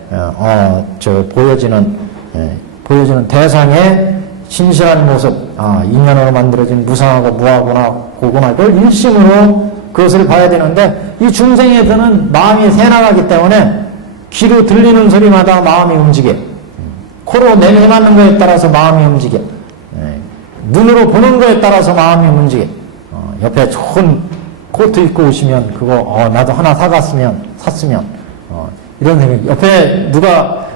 보여지는 대상의 신실한 모습, 인연으로 만들어진 무상하고 무하구나, 고구나, 그걸 일심으로 그것을 봐야 되는데, 이 중생에서는 마음이 새나가기 때문에 귀로 들리는 소리마다 마음이 움직여. 코로 냄새 맡는 거에 따라서 마음이 움직여. 눈으로 보는 거에 따라서 마음이 움직여. 옆에 좋은 코트 입고 오시면 그거 나도 하나 샀으면 이런 생각. 옆에 누가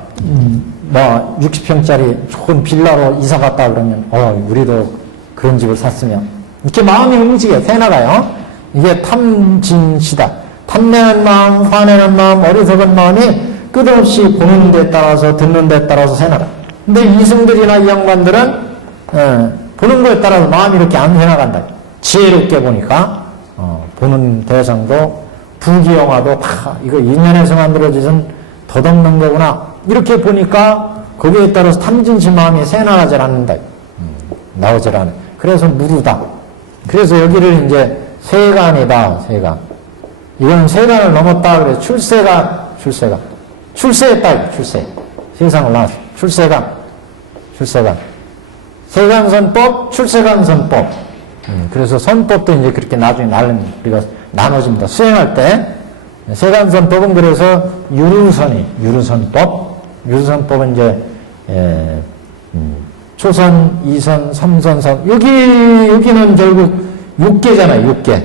60평짜리 좋은 빌라로 이사 갔다 그러면 우리도 그런 집을 샀으면 이렇게 마음이 움직여 새나가요. 이게 탐진시다. 탐내는 마음, 화내는 마음, 어리석은 마음이 끝없이 보는 데 따라서 듣는 데 따라서 새나가. 근데 이승들이나 이 양반들은 보는 거에 따라서 마음이 이렇게 안 새나간다. 지혜롭게 보니까 보는 대상도 부귀영화도 다 이거 인연에서 만들어진 덧없는 거구나. 이렇게 보니까 거기에 따라서 탐진시 마음이 새나가질 않는다. 나오질 않아. 그래서 무르다. 그래서 여기를 이제 세간이다. 세간. 이거는 세간을 넘었다. 그래서 출세했다. 출세. 세상을 나왔어. 출세간. 세간선법, 출세간선법. 그래서 선법도 이제 그렇게 나중에 우리가 나눠집니다. 수행할 때. 세간선법은 그래서 유루선법. 유루선법은 이제, 초선, 2선, 3선, 여기는 결국 6개잖아요, 6개.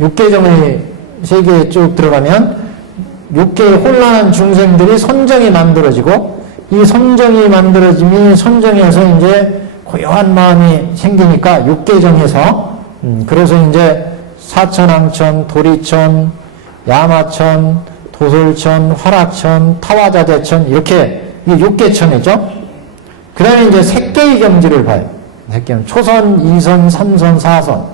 6개정의 세계에 쭉 들어가면 6개의 혼란한 중생들이 선정이 만들어지고 이 선정이 만들어짐이 선정에서 이제 고요한 마음이 생기니까 6계정에서 그래서 이제 사천왕천, 도리천, 야마천, 도솔천, 화락천, 타화자재천 이렇게 이게 6계천이죠. 그 다음에 이제 색계의 경지를 봐요. 색계는 초선, 2선, 3선, 4선.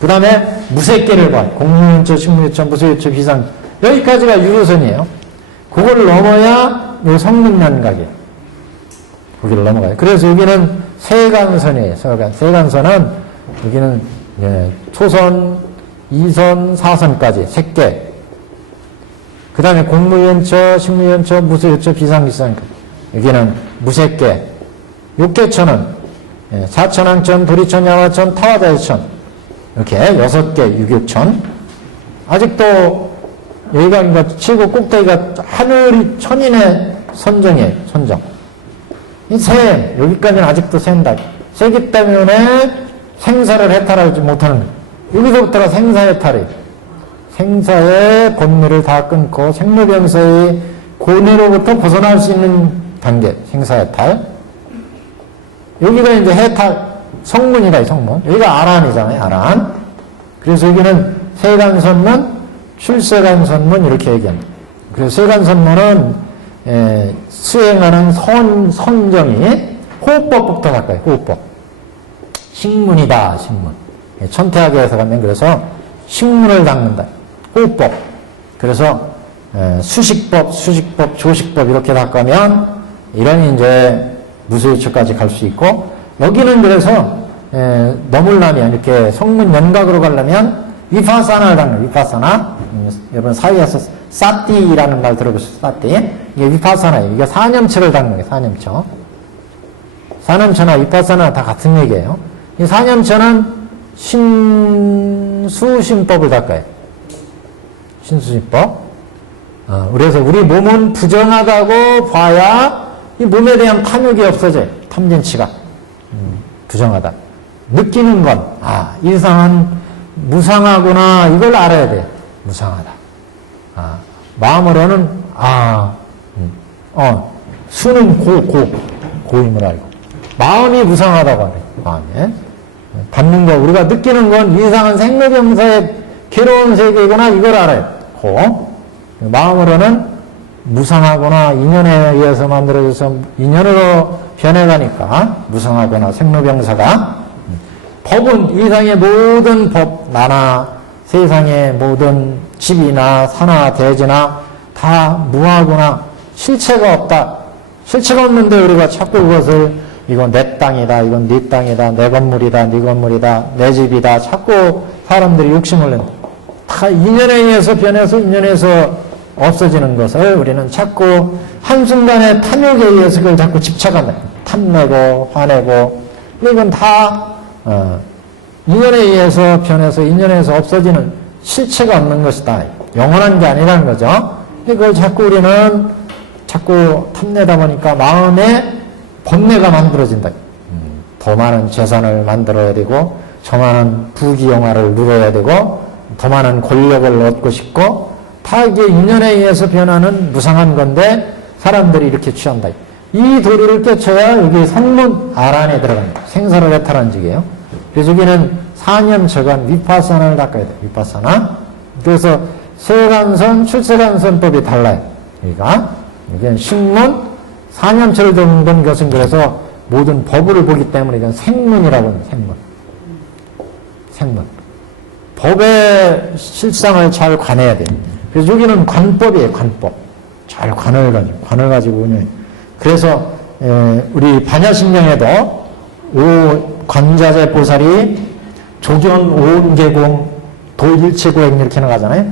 그 다음에 무색계를 봐요. 공무연처, 식무연처, 무색연처, 비상. 여기까지가 유효선이에요. 그걸 넘어야 요 성문연각이에요. 거기를 넘어가요. 그래서 여기는 세간선이에요. 세간선은 여기는 초선, 2선, 4선까지 색계. 그 다음에 공무연처, 식무연처, 무색연처, 비상, 비상. 여기는 무색계. 육계천은 사천왕천, 도리천, 야화천, 타화자천 이렇게 6개 유격천. 아직도 여기가 그러니까 최고 꼭대기가 하늘이 천인의 선정이에요. 선정. 이 새, 여기까지는 아직도 센다. 세기 때문에 생사를 해탈하지 못하는 거예요. 여기서부터가 생사해탈이에요. 생사의 본미를 다 끊고 생로병사의 고뇌로부터 벗어날 수 있는 단계, 생사해탈. 여기가 이제 해탈, 성문이다, 성문. 여기가 아란이잖아요, 아란. 그래서 여기는 세간선문, 출세간선문, 이렇게 얘기합니다. 그래서 세간선문은, 수행하는 선정이 호흡법부터 갈까요, 호흡법. 식문이다, 식문. 천태하게 해석하면 그래서 식문을 닦는다. 호흡법. 그래서, 수식법, 수식법, 조식법 이렇게 닦으면, 이런 이제, 무수유처까지 갈 수 있고, 여기는 그래서 넘으려면 이렇게 성문 연각으로 가려면 위파사나를 닦는 위파사나. 여러분 사회에서 사띠라는 말 들어보셨어요? 사띠. 이게 위파사나예요. 이게 사념처를 닦는 거예요. 사념처. 사념처나 위파사나 다 같은 얘기예요. 이 사념처는 신수신법을 닦아요. 신수신법. 그래서 우리 몸은 부정하다고 봐야 이 몸에 대한 탐욕이 없어져요. 탐진치가. 부정하다. 느끼는 건, 이상한, 무상하구나, 이걸 알아야 돼요. 무상하다. 마음으로는, 수는 고임을 알고. 마음이 무상하다고 하네, 마음에. 받는 거, 우리가 느끼는 건 이상한 생로병사의 괴로운 세계이구나, 이걸 알아요. 마음으로는 무상하거나 인연에 의해서 만들어져서 인연으로 변해가니까 무상하거나 생로병사가. 법은 이상의 모든 법, 나나 세상의 모든 집이나 산하 대지나 다 무하거나 실체가 없다. 실체가 없는데 우리가 자꾸 그것을 이건 내 땅이다, 이건 네 땅이다, 내 건물이다, 네 건물이다, 내 집이다. 자꾸 사람들이 욕심을 낸다. 다 인연에 의해서 변해서 인연에서 없어지는 것을 우리는 자꾸 한순간에 탐욕에 의해서 그걸 자꾸 집착한다. 탐내고 화내고 이건 다 인연에 의해서 변해서 인연에서 없어지는 실체가 없는 것이다. 영원한 게 아니라는 거죠. 그걸 자꾸 우리는 자꾸 탐내다 보니까 마음에 번뇌가 만들어진다. 더 많은 재산을 만들어야 되고 저 많은 부귀영화를 누려야 되고 더 많은 권력을 얻고 싶고 다 이게 인연에 의해서 변하는 무상한 건데 사람들이 이렇게 취한다. 이 도리를 깨쳐야 여기 산문 아란에 들어갑니다. 생사를 해탈한 직이에요. 그래서 여기는 사념처간 위파사나를 닦아야 돼요. 위파사나. 그래서 세간선, 출세간선법이 달라요. 여기는 식문, 사념처를 닦는 것은 그래서 모든 법을 보기 때문에 이건 생문이라고 합니다. 생문. 법의 실상을 잘 관해야 돼요. 그래서 여기는 관법이에요, 관법. 잘 관을 가지고 운영해요. 그래서, 우리 반야신경에도 관자재 보살이 조견 오은계공 도일체고행 이렇게 나가잖아요.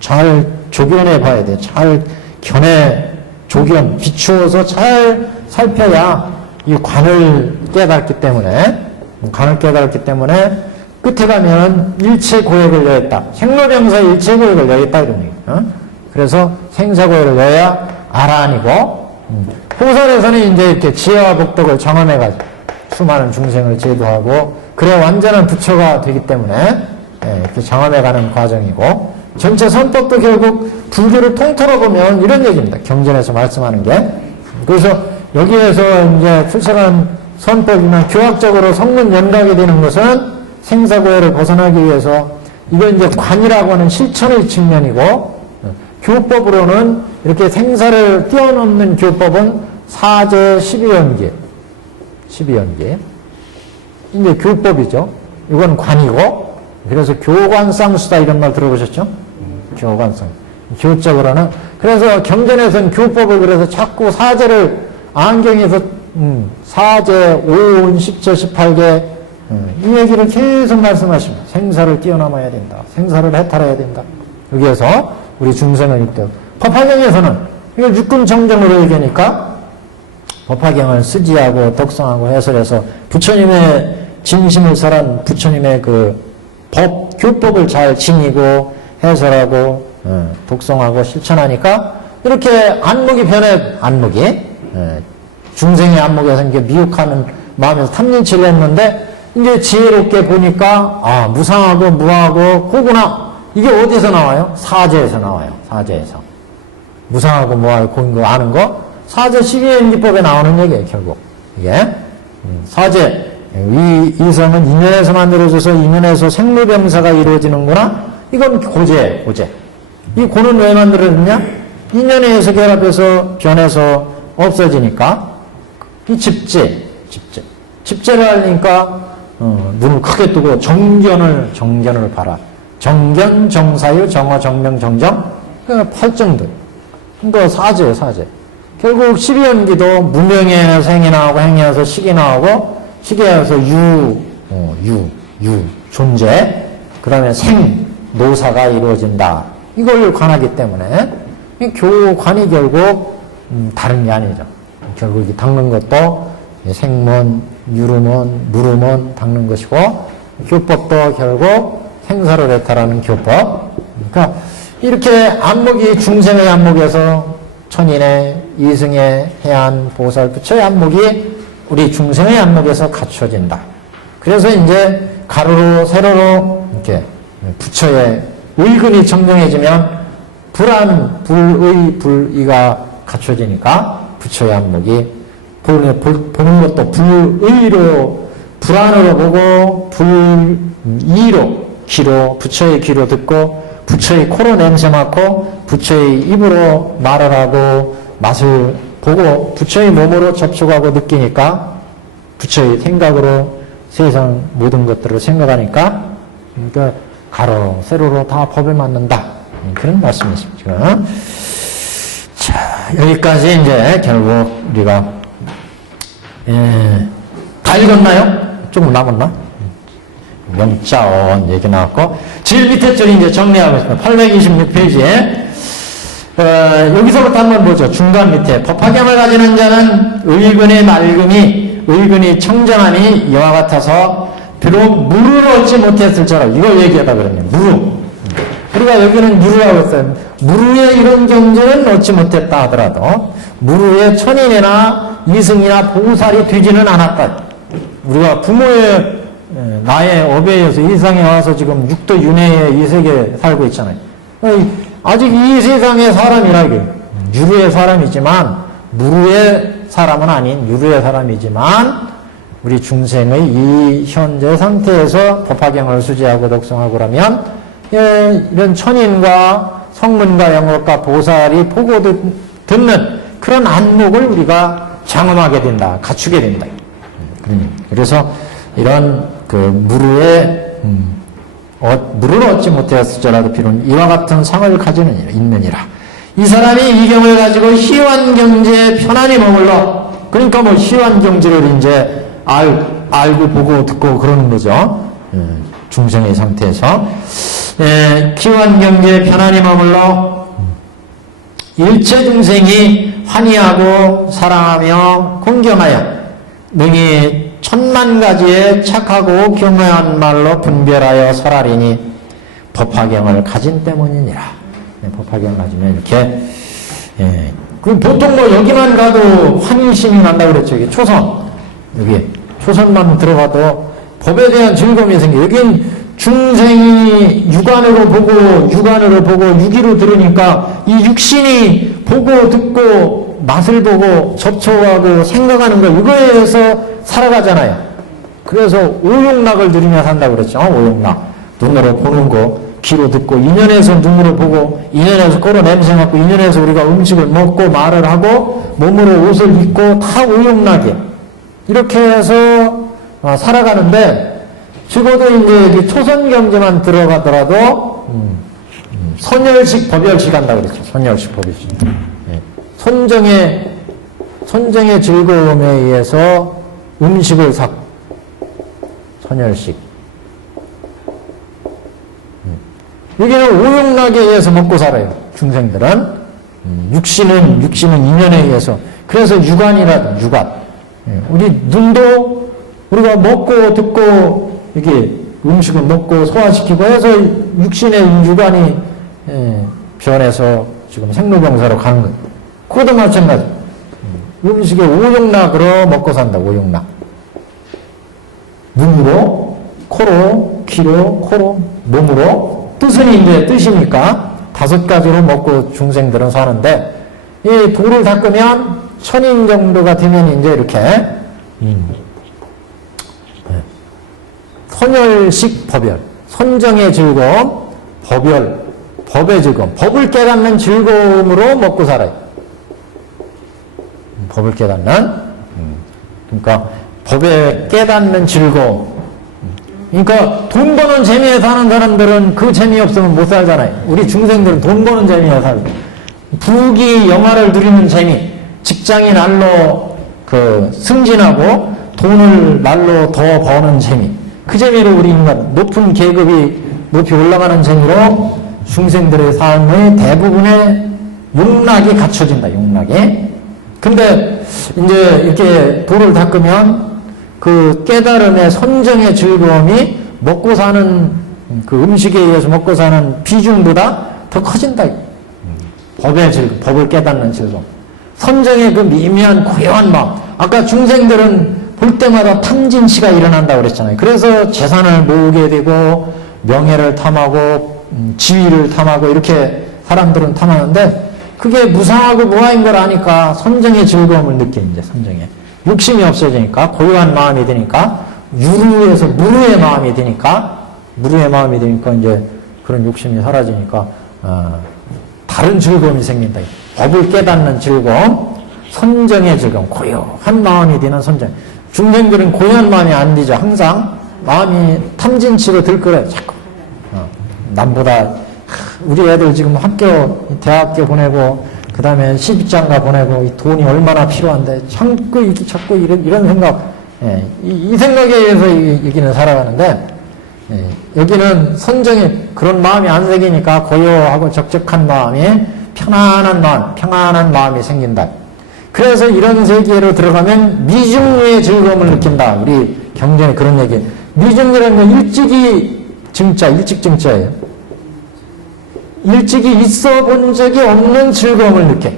잘 조견해 봐야 돼요. 잘 견해, 조견, 비추어서 잘 살펴야 이 관을 깨달았기 때문에, 끝에 가면 일체고액을 여했다. 생로병사의 일체고액을 여했다. 이런 얘기예요. 그래서 생사고액을 여야 아란이고, 호설에서는 이제 이렇게 지혜와 복덕을 정함해가지고 수많은 중생을 제도하고, 그래 완전한 부처가 되기 때문에 이렇게 장엄해가는 과정이고, 전체 선법도 결국 불교를 통틀어 보면 이런 얘기입니다. 경전에서 말씀하는 게. 그래서 여기에서 이제 출세한 선법이나 교학적으로 성문 연각이 되는 것은 생사고해를 벗어나기 위해서, 이건 이제 관이라고 하는 실천의 측면이고, 교법으로는 이렇게 생사를 뛰어넘는 교법은 사제 12연계. 12연계. 이제 교법이죠. 이건 관이고, 그래서 교관상수다 이런 말 들어보셨죠? 교관상. 교적으로는. 그래서 경전에서는 교법을 그래서 자꾸 사제를 안경에서 사제, 오운, 10제, 18개 이 얘기를 계속 말씀하십니다. 생사를 뛰어넘어야 된다. 생사를 해탈해야 된다. 여기에서 우리 중생을 입대고, 법화경에서는 이걸 육금 정정으로 얘기하니까 법화경을 쓰지하고 독성하고 해설해서 부처님의 진심을 설한 부처님의 그 법, 교법을 잘 지니고 해설하고 독성하고 실천하니까 이렇게 안목이 안목이 중생의 안목에서 이게 미혹하는 마음에서 탐진치를 했는데, 이제 지혜롭게 보니까 무상하고 무하고 고구나, 이게 어디서 나와요? 사제에서 나와요. 사제에서. 무상하고 무하고 고인 거 아는 거 사제 12연기법에 나오는 얘기예요. 결국 이게 사제, 이성은 인연에서 만들어져서 인연에서 생로병사가 이루어지는구나. 이건 고제. 이 고는 왜 만들어졌냐? 인연에 의해서 결합해서 변해서 없어지니까. 이 집제를 하니까 눈을 크게 뜨고 정견을 봐라. 정견, 정사유, 정어, 정명, 정정. 그러니까 팔정들. 그러니까 사제예요, 사제. 결국 12연기도 무명에 생이 나오고 행이 나와서 식이 나오고, 식이 나와서 존재. 그 다음에 노사가 이루어진다. 이걸 관하기 때문에, 이 교관이 결국, 다른 게 아니죠. 결국 닦는 것도 생문, 유름문, 무름문 닦는 것이고, 교법도 결국 생사를 해탈하는 교법. 그러니까 이렇게 안목이 중생의 안목에서 천인의, 이승의, 해안, 보살, 부처의 안목이 우리 중생의 안목에서 갖춰진다. 그래서 이제 가로로 세로로 이렇게 부처의 의근이 정정해지면 불의가 갖춰지니까 부처의 안목이 보는 것도 불의로, 불안으로 보고 불이로, 귀로, 부처의 귀로 듣고 부처의 코로 냄새 맡고 부처의 입으로 말을 하고 맛을 보고 부처의 몸으로 접촉하고 느끼니까 부처의 생각으로 세상 모든 것들을 생각하니까, 그러니까 가로로 세로로 다 법에 맞는다. 그런 말씀이십니다. 자, 여기까지 이제 결국 우리가 다 읽었나요? 조금 남았나? 명자원 얘기 나왔고, 제일 밑에 줄이 이제 정리하고 있습니다. 826페이지에 여기서부터 한번 보죠. 중간 밑에 법화경을 가지는 자는 의근의 맑음이, 의근이 청정함이 이와 같아서 비록 무를 얻지 못했을지라도, 이걸 얘기하다 그러네요. 무루. 우리가 여기는 무루라고 했어요. 무루의 이런 경제는 얻지 못했다 하더라도 무루의 천인이나 이승이나 보살이 되지는 않았다. 우리가 부모의 나의 업에 의해서 이 세상에 와서 지금 육도 윤회의 이 세계에 살고 있잖아요. 아직 이 세상의 사람이라 이게 유루의 사람이지만, 무루의 사람은 아닌 유루의 사람이지만 우리 중생의 이 현재 상태에서 법화경을 수지하고 독성하고 그러면 이런 천인과 성문과 영업과 보살이 보고 듣는 그런 안목을 우리가 장엄하게 된다, 갖추게 된다. 그래서 이런 그 무를 얻지 못하였을지라도 비록 이와 같은 상을 가지느니라, 있느니라. 이 사람이 이 경을 가지고 희환경제에 편안히 머물러, 그러니까 뭐 희환경제를 이제 알고 보고 듣고 그러는 거죠. 중생의 상태에서. 희환경제에 편안히 머물러 일체 중생이 환희하고 사랑하며 공경하여 능히 천만 가지의 착하고 경외한 말로 분별하여 설하리니 법화경을 가진 때문이니라. 법화경을 가지면 이렇게, 그 보통 뭐 여기만 가도 환희심이 난다 그랬죠. 이게 초선. 여기 초선만 들어가도 법에 대한 즐거움이 생겨. 여긴 중생이 육안으로 보고 육이로 들으니까 이 육신이 보고 듣고 맛을 보고 접촉하고 생각하는 거 이거에 의해서 살아가잖아요. 그래서 오욕락을 누리며 산다고 그랬죠. 오욕락. 눈으로 보는 거, 귀로 듣고, 인연에서 눈으로 보고, 인연에서 코로 냄새 맡고, 인연에서 우리가 음식을 먹고 말을 하고, 몸으로 옷을 입고, 다 오욕락이에요. 이렇게 해서 살아가는데, 적어도 이제 초선 경제만 들어가더라도 선열식 법열식 한다고 그랬죠. 선열식 법열식. 네. 선정의 즐거움에 의해서 음식을 사 선열식. 여기는 오욕락에 의해서 먹고 살아요. 중생들은 육신은 인연에 의해서. 그래서 육안이라든 육안. 우리 눈도 우리가 먹고 듣고 이게 음식을 먹고 소화시키고 해서 육신의 육안이 변해서 지금 생로병사로 가는 거예요. 그것도 마찬가지. 음식에 오욕락으로 먹고 산다. 오욕락. 눈으로, 코로, 귀로, 코로, 몸으로. 뜻은 이제 뜻이니까 5가지로 먹고 중생들은 사는데 이 도를 닦으면 천인 정도가 되면 이제 이렇게 선열식 법열, 선정의 즐거움, 법의 즐거움, 법을 깨닫는 즐거움으로 먹고 살아요. 법을 깨닫는, 그러니까 법에 깨닫는 즐거움. 그러니까 돈 버는 재미에 사는 사람들은 그 재미 없으면 못 살잖아요. 우리 중생들은 돈 버는 재미에 살고, 부귀 영화를 누리는 재미, 직장이 날로 승진하고 돈을 날로 더 버는 재미. 그 재미로 우리 인간, 높은 계급이 높이 올라가는 재미로 중생들의 삶의 대부분의 욕락이 갖춰진다, 욕락이. 근데 이제 이렇게 도를 닦으면 그 깨달음의 선정의 즐거움이 먹고 사는 그 음식에 의해서 먹고 사는 비중보다 더 커진다. 법의 즐거움, 법을 깨닫는 즐거움. 선정의 그 미미한 고요한 마음. 아까 중생들은 볼 때마다 탐진치가 일어난다고 그랬잖아요. 그래서 재산을 모으게 되고 명예를 탐하고 지위를 탐하고 이렇게 사람들은 탐하는데 그게 무상하고 무아인 걸 아니까 선정의 즐거움을 느껴. 이제 선정의 욕심이 없어지니까 고요한 마음이 되니까 유루에서 무루의 마음이 되니까 이제 그런 욕심이 사라지니까 다른 즐거움이 생긴다. 법을 깨닫는 즐거움, 선정의 즐거움, 고요한 마음이 되는 선정. 중생들은 고요한 마음이 안 되죠. 항상 마음이 탐진치로 들끓어요. 자꾸 남보다 우리 애들 지금 대학교 보내고 그 다음에 시집장가 보내고 이 돈이 얼마나 필요한데 자꾸 이런 생각, 이 생각에 의해서 여기는 살아가는데 여기는 선정의 그런 마음이 안 생기니까 고요하고 적적한 마음이 평안한 마음이 생긴다. 그래서 이런 세계로 들어가면 미중류의 즐거움을 느낀다. 우리 경전에 그런 얘기. 미중류라는 건 일찍이 증자예요. 일찍이 있어 본 적이 없는 즐거움을 느껴.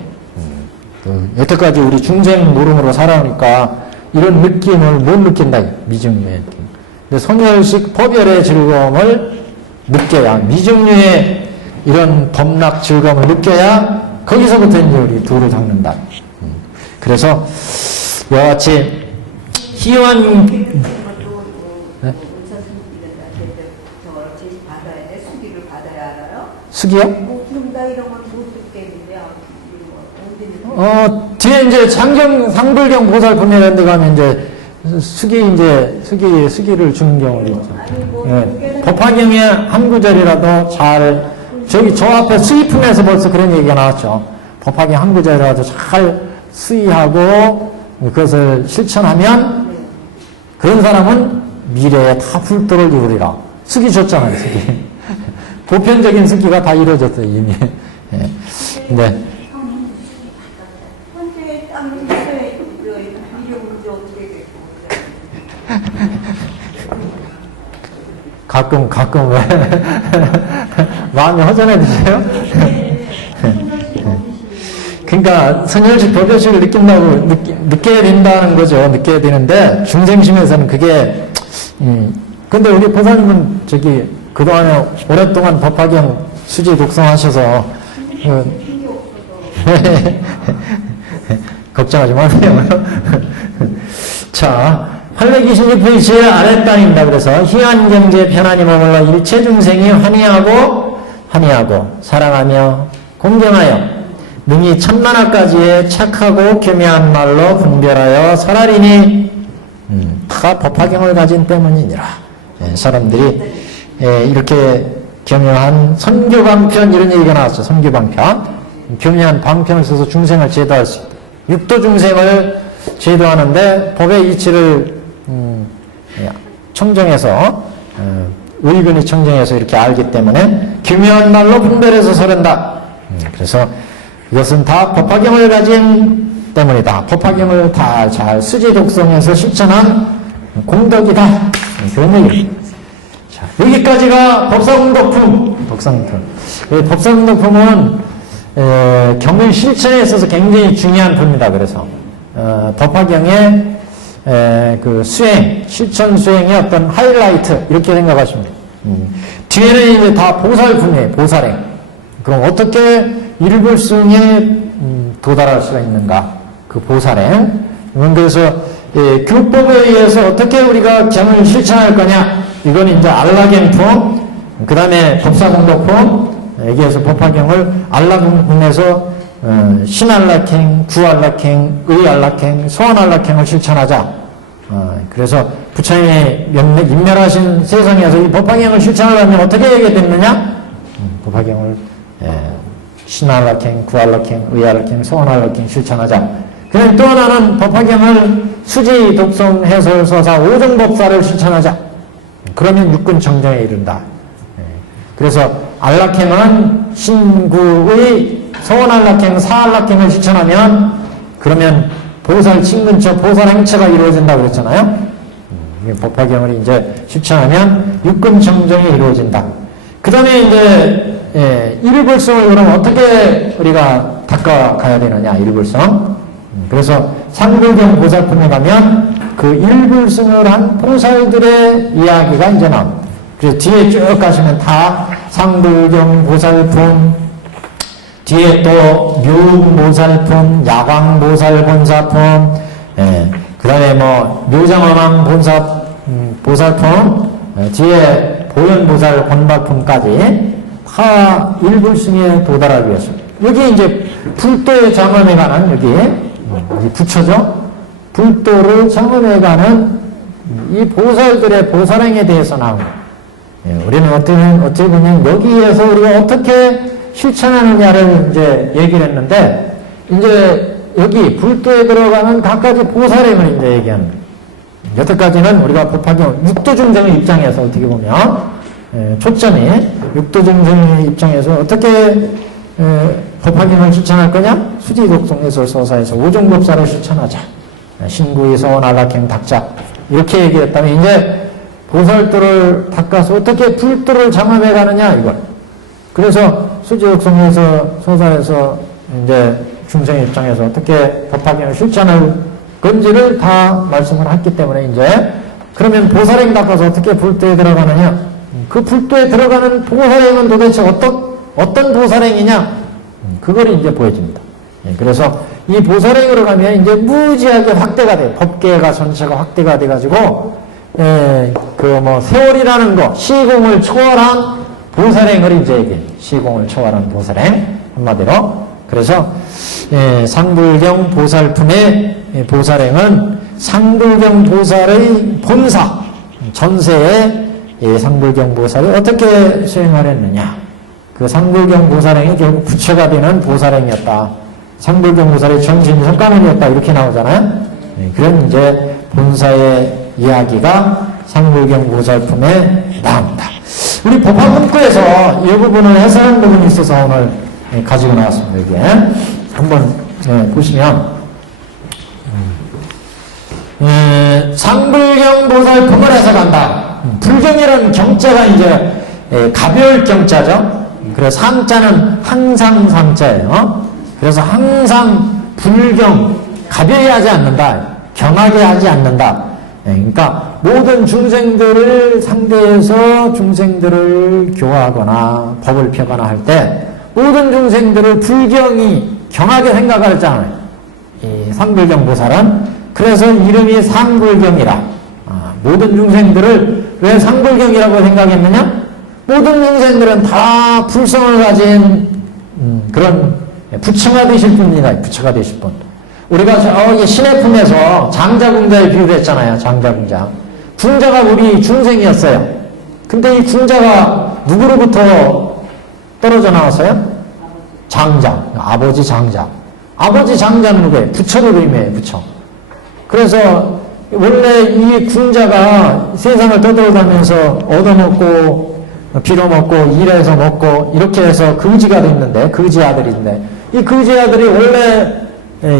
여태까지 우리 중생 노름으로 살아오니까 이런 느낌을 못 느낀다. 미중류의 느낌. 근데 선열식 법열의 즐거움을 느껴야, 미중류의 이런 법락 즐거움을 느껴야 거기서부터 이제 우리 도를 닦는다. 그래서 이와 같이 희원 수기요? 뒤에 이제 상불경 보살품이라는 데 가면 이제 수기를 주는 경우도 있죠. 법화경의 한 구절이라도 저 앞에 수의품에서 벌써 그런 얘기가 나왔죠. 법화경 한 구절이라도 잘 수의하고 그것을 실천하면 그런 사람은 미래에 다 불도를 이루리라. 수기 줬잖아요, 수기. 보편적인 수기가 다 이루어졌어요, 이미. 네. 가끔 왜 마음이 허전해지세요? 그러니까 선열식 법열식을 느껴야 된다는 거죠. 느껴야 되는데 중생심에서는 그게 근데 우리 보사님은 그동안에 오랫동안 법화경 수지 독성하셔서, 걱정하지 마세요. 자, 826페이지의 아랫단입니다. 그래서 희한경제 편안히 머물러 일체 중생이 환희하고 사랑하며 공경하여 능히 천만화까지의 착하고 교묘한 말로 분별하여 설하리니 다 법화경을 가진 때문이니라. 사람들이 이렇게 교묘한 선교방편 이런 얘기가 나왔죠. 선교방편. 교묘한 방편을 써서 중생을 제도할 수 있다. 육도 중생을 제도하는데 법의 이치를 청정해서 의근이 청정해서 이렇게 알기 때문에 교묘한 말로 분별해서 설한다. 그래서 이것은 다 법화경을 가진 때문이다. 법화경을 다 잘 수지 독성해서 실천한 공덕이다. 그런 얘기입니다. 자, 여기까지가 법사공덕품. 법사공덕품은 경륜 실천에 있어서 굉장히 중요한 품이다. 그래서 법화경의 그 수행, 실천 수행의 어떤 하이라이트 이렇게 생각하시면 돼요. 뒤에는 이제 다 보살품이에요. 보살행. 그럼 어떻게 일불승에 도달할 수가 있는가? 그 보살행. 그래서 교법에 의해서 어떻게 우리가 경을 실천할 거냐? 이건 이제 알라경품, 그 다음에 법사공덕품, 여기에서 법화경을 알라경품에서 신알라행, 구알라행, 의알라행, 소원알라행을 실천하자. 그래서 부처님이 인멸하신 세상에서 이 법화경을 실천하려면 어떻게 하게 됐느냐? 법화경을 신알라행, 구알라행, 의알라행, 소원알라행 실천하자. 그다음에 또 하나는 법화경을 수지, 독성, 해설, 서사, 오종법사를 실천하자. 그러면 육군 정정에 이른다. 그래서 알라행은 신구의 소원알라행, 사알라행을 실천하면 그러면 보살 친근처, 보살 행처가 이루어진다고 그랬잖아요. 법화경을 이제 실천하면 육군 정정이 이루어진다. 그 다음에 이제 일불성을 그럼 어떻게 우리가 닦아가야 되느냐, 일불성. 그래서 상불경 보살품에 가면 그 일불성을 한 보살들의 이야기가 이제 나옵니다. 그래서 뒤에 쭉 가시면 다 상불경 보살품, 뒤에 또 묘보살품, 야광보살본사품, 그 다음에 뭐 묘장원왕 보살품, 뒤에 보현보살본발품까지 다 일불승에 도달하기 위해서. 여기 이제 불도의 장엄에 관한 여기 부처죠. 불도를 장엄해가는 이 보살들의 보살행에 대해서 나옵니다. 우리는 어떻게 보면 여기에서 우리가 어떻게 실천하느냐를 이제 얘기를 했는데, 이제 여기 불도에 들어가는 각가지 보살행을 이제 얘기합니다. 여태까지는 우리가 법화경 육도중생의 입장에서 어떻게 보면 초점이 육도중생의 입장에서 어떻게 법화경을 실천할 거냐? 수지, 독성, 해설, 서사에서 오종법사를 실천하자. 신구의 서원, 알라행, 닦자. 이렇게 얘기했다면 이제 보살도를 닦아서 어떻게 불도를 장엄해 가느냐 이걸. 그래서 수지, 독성, 해설, 서사에서 이제 중생의 입장에서 어떻게 법화경을 실천할 건지를 다 말씀을 했기 때문에 이제 그러면 보살행 닦아서 어떻게 불도에 들어가느냐? 그 불도에 들어가는 보살행은 도대체 어떤 보살행이냐? 그걸 이제 보여줍니다. 그래서 이 보살행으로 가면 이제 무지하게 확대가 돼요. 법계가 전체가 확대가 돼가지고, 세월이라는 거, 시공을 초월한 보살행을 이제 얘기해요. 시공을 초월한 보살행. 한마디로. 그래서, 상불경 보살품의 보살행은 상불경 보살의 본사, 전세의 상불경 보살이 어떻게 수행하였느냐. 그 상불경 보살행이 결국 부처가 되는 보살행이었다. 상불경 보살의 정신이 성가문이었다. 이렇게 나오잖아요. 그런 이제 본사의 이야기가 상불경 보살품에 나옵니다. 우리 법화문구에서 이 부분을 해설한 부분이 있어서 오늘 가지고 나왔습니다. 여기에 한번 보시면 상불경 보살품을 해석한다. 불경이라는 경자가 이제 가벼울 경자죠. 그래서 상자는 항상 상자예요. 그래서 항상 불경, 가벼이 하지 않는다. 경하게 하지 않는다. 그러니까 모든 중생들을 상대해서 중생들을 교화하거나 법을 펴거나 할 때 모든 중생들을 불경이 경하게 생각하잖아요. 이 상불경 보살은. 그래서 이름이 상불경이라. 모든 중생들을 왜 상불경이라고 생각했느냐? 모든 중생들은 다 불성을 가진 그런 부처가 되실 분입니다. 부처가 되실 분. 우리가 저기 신의 품에서 장자궁자에 비유했잖아요. 장자궁자. 궁자가 우리 중생이었어요. 근데 이 궁자가 누구로부터 떨어져 나왔어요? 장자. 아버지 장자. 아버지 장자는 누구예요? 부처를 의미해요. 부처. 그래서 원래 이 궁자가 세상을 떠돌아다니면서 얻어먹고 빌어먹고 일해서 먹고 이렇게 해서 거지가 됐는데, 거지 아들인데, 이 거지 아들이 원래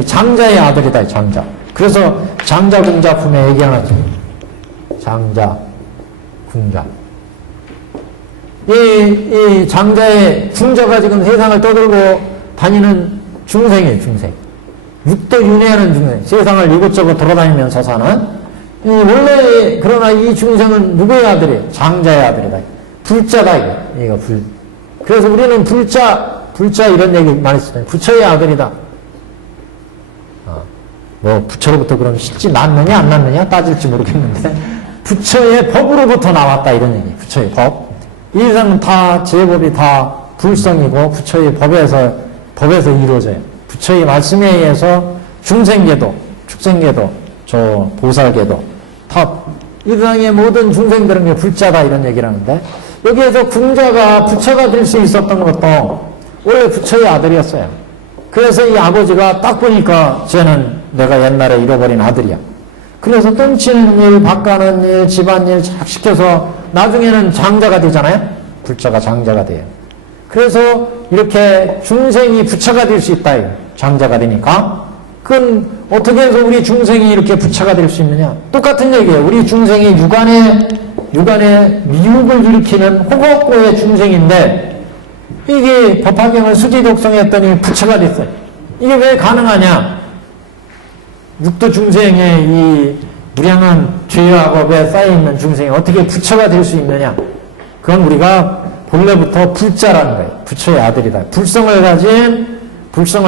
장자의 아들이다. 장자. 그래서 장자 궁자 품에 얘기하죠. 장자 궁자. 이 장자의 궁자가 지금 세상을 떠돌고 다니는 중생이에요. 중생. 육도 윤회하는 중생. 세상을 이곳저곳 돌아다니면서 사는. 원래 그러나 이 중생은 누구의 아들이에요? 장자의 아들이다. 불자다. 이거 불. 그래서 우리는 불자 이런 얘기 많이 쓰잖아요. 부처의 아들이다. 뭐 부처로부터 그럼 실제 낳느냐 안 낳느냐 따질지 모르겠는데 부처의 법으로부터 나왔다 이런 얘기. 부처의 법. 이 세상은 다 제법이 다 불성이고 부처의 법에서 이루어져요. 부처의 말씀에 의해서 중생계도, 축생계도, 저 보살계도 다 이 세상의 모든 중생들은 불자다 이런 얘기를 하는데 여기에서 궁자가 부처가 될 수 있었던 것도 원래 부처의 아들이었어요. 그래서 이 아버지가 딱 보니까 쟤는 내가 옛날에 잃어버린 아들이야. 그래서 똥치는 일, 바꿔는 일, 집안일 쫙 시켜서 나중에는 장자가 되잖아요. 불자가 장자가 돼요. 그래서 이렇게 중생이 부처가 될 수 있다. 장자가 되니까. 그건 어떻게 해서 우리 중생이 이렇게 부처가 될 수 있느냐. 똑같은 얘기예요. 우리 중생이 육안에 미혹을 일으키는 호곡고의 중생인데 이게 법화경을 수지독성했더니 부처가 됐어요. 이게 왜 가능하냐? 육도 중생의 이 무량한 죄와 법에 쌓여있는 중생이 어떻게 부처가 될 수 있느냐? 그건 우리가 본래부터 불자라는 거예요. 부처의 아들이다. 불성을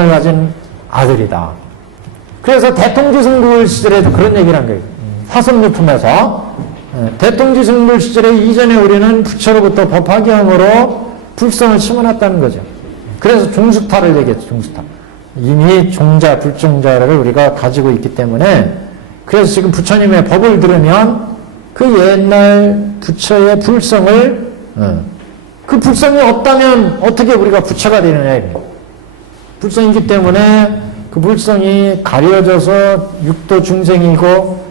가진 아들이다. 그래서 대통지승불 시절에도 그런 얘기를 한 거예요. 화성유품에서 대통지승불 시절에 이전에 우리는 부처로부터 법화경으로 불성을 심어놨다는 거죠. 그래서 종수타를 얘기했죠. 종수타. 이미 종자, 불종자를 우리가 가지고 있기 때문에 그래서 지금 부처님의 법을 들으면 그 옛날 부처의 불성을 그 불성이 없다면 어떻게 우리가 부처가 되느냐 이거예요. 불성이기 때문에 그 불성이 가려져서 육도 중생이고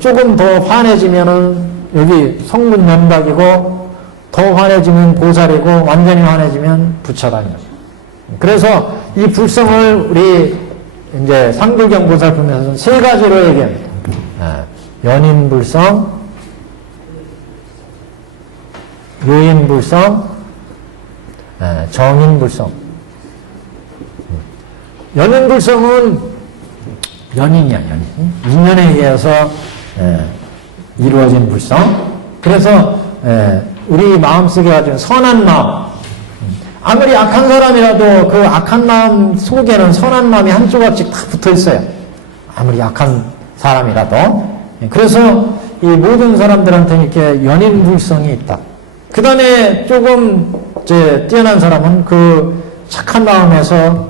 조금 더 환해지면은 여기 성문 연박이고 더 환해지면 보살이고 완전히 환해지면 부처라는 거죠. 그래서 이 불성을 우리 이제 상불경 보살품에서는 세 가지로 얘기합니다. 연인불성, 요인불성, 정인불성. 연인불성은 연인이야, 연인. 인연에 의해서 이루어진 불성. 그래서 우리 마음속에 가진 선한 마음. 아무리 악한 사람이라도 그 악한 마음 속에는 선한 마음이 한 조각씩 다 붙어 있어요. 아무리 악한 사람이라도. 그래서 이 모든 사람들한테는 이렇게 연인불성이 있다. 그 다음에 조금 이제 뛰어난 사람은 그 착한 마음에서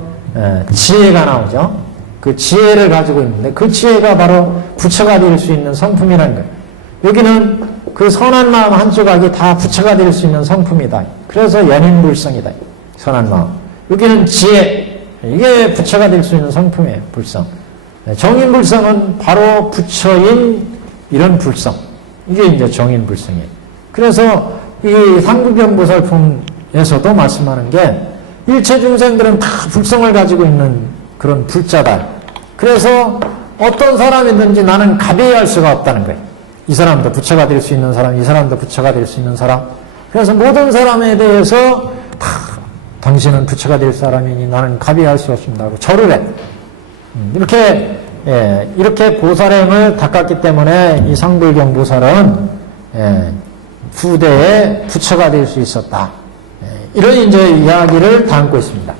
지혜가 나오죠. 그 지혜를 가지고 있는데 그 지혜가 바로 부처가 될 수 있는 성품이라는 거예요. 여기는 그 선한 마음 한 조각이 다 부처가 될 수 있는 성품이다. 그래서 연인불성이다. 선한 마음. 여기는 지혜. 이게 부처가 될 수 있는 성품이에요. 불성. 정인불성은 바로 부처인 이런 불성. 이게 이제 정인불성이에요. 그래서 이 상불경보살품에서도 말씀하는 게 일체 중생들은 다 불성을 가지고 있는 그런 불자다. 그래서 어떤 사람이든지 나는 가배할 수가 없다는 거예요. 이 사람도 부처가 될 수 있는 사람, 이 사람도 부처가 될 수 있는 사람. 그래서 모든 사람에 대해서 다 당신은 부처가 될 사람이니 나는 가배할 수 없습니다 하고 절을 해. 이렇게 이렇게 보살행을 닦았기 때문에 이 상불경 보살은 후대의 부처가 될 수 있었다. 이런 이제 이야기를 담고 있습니다.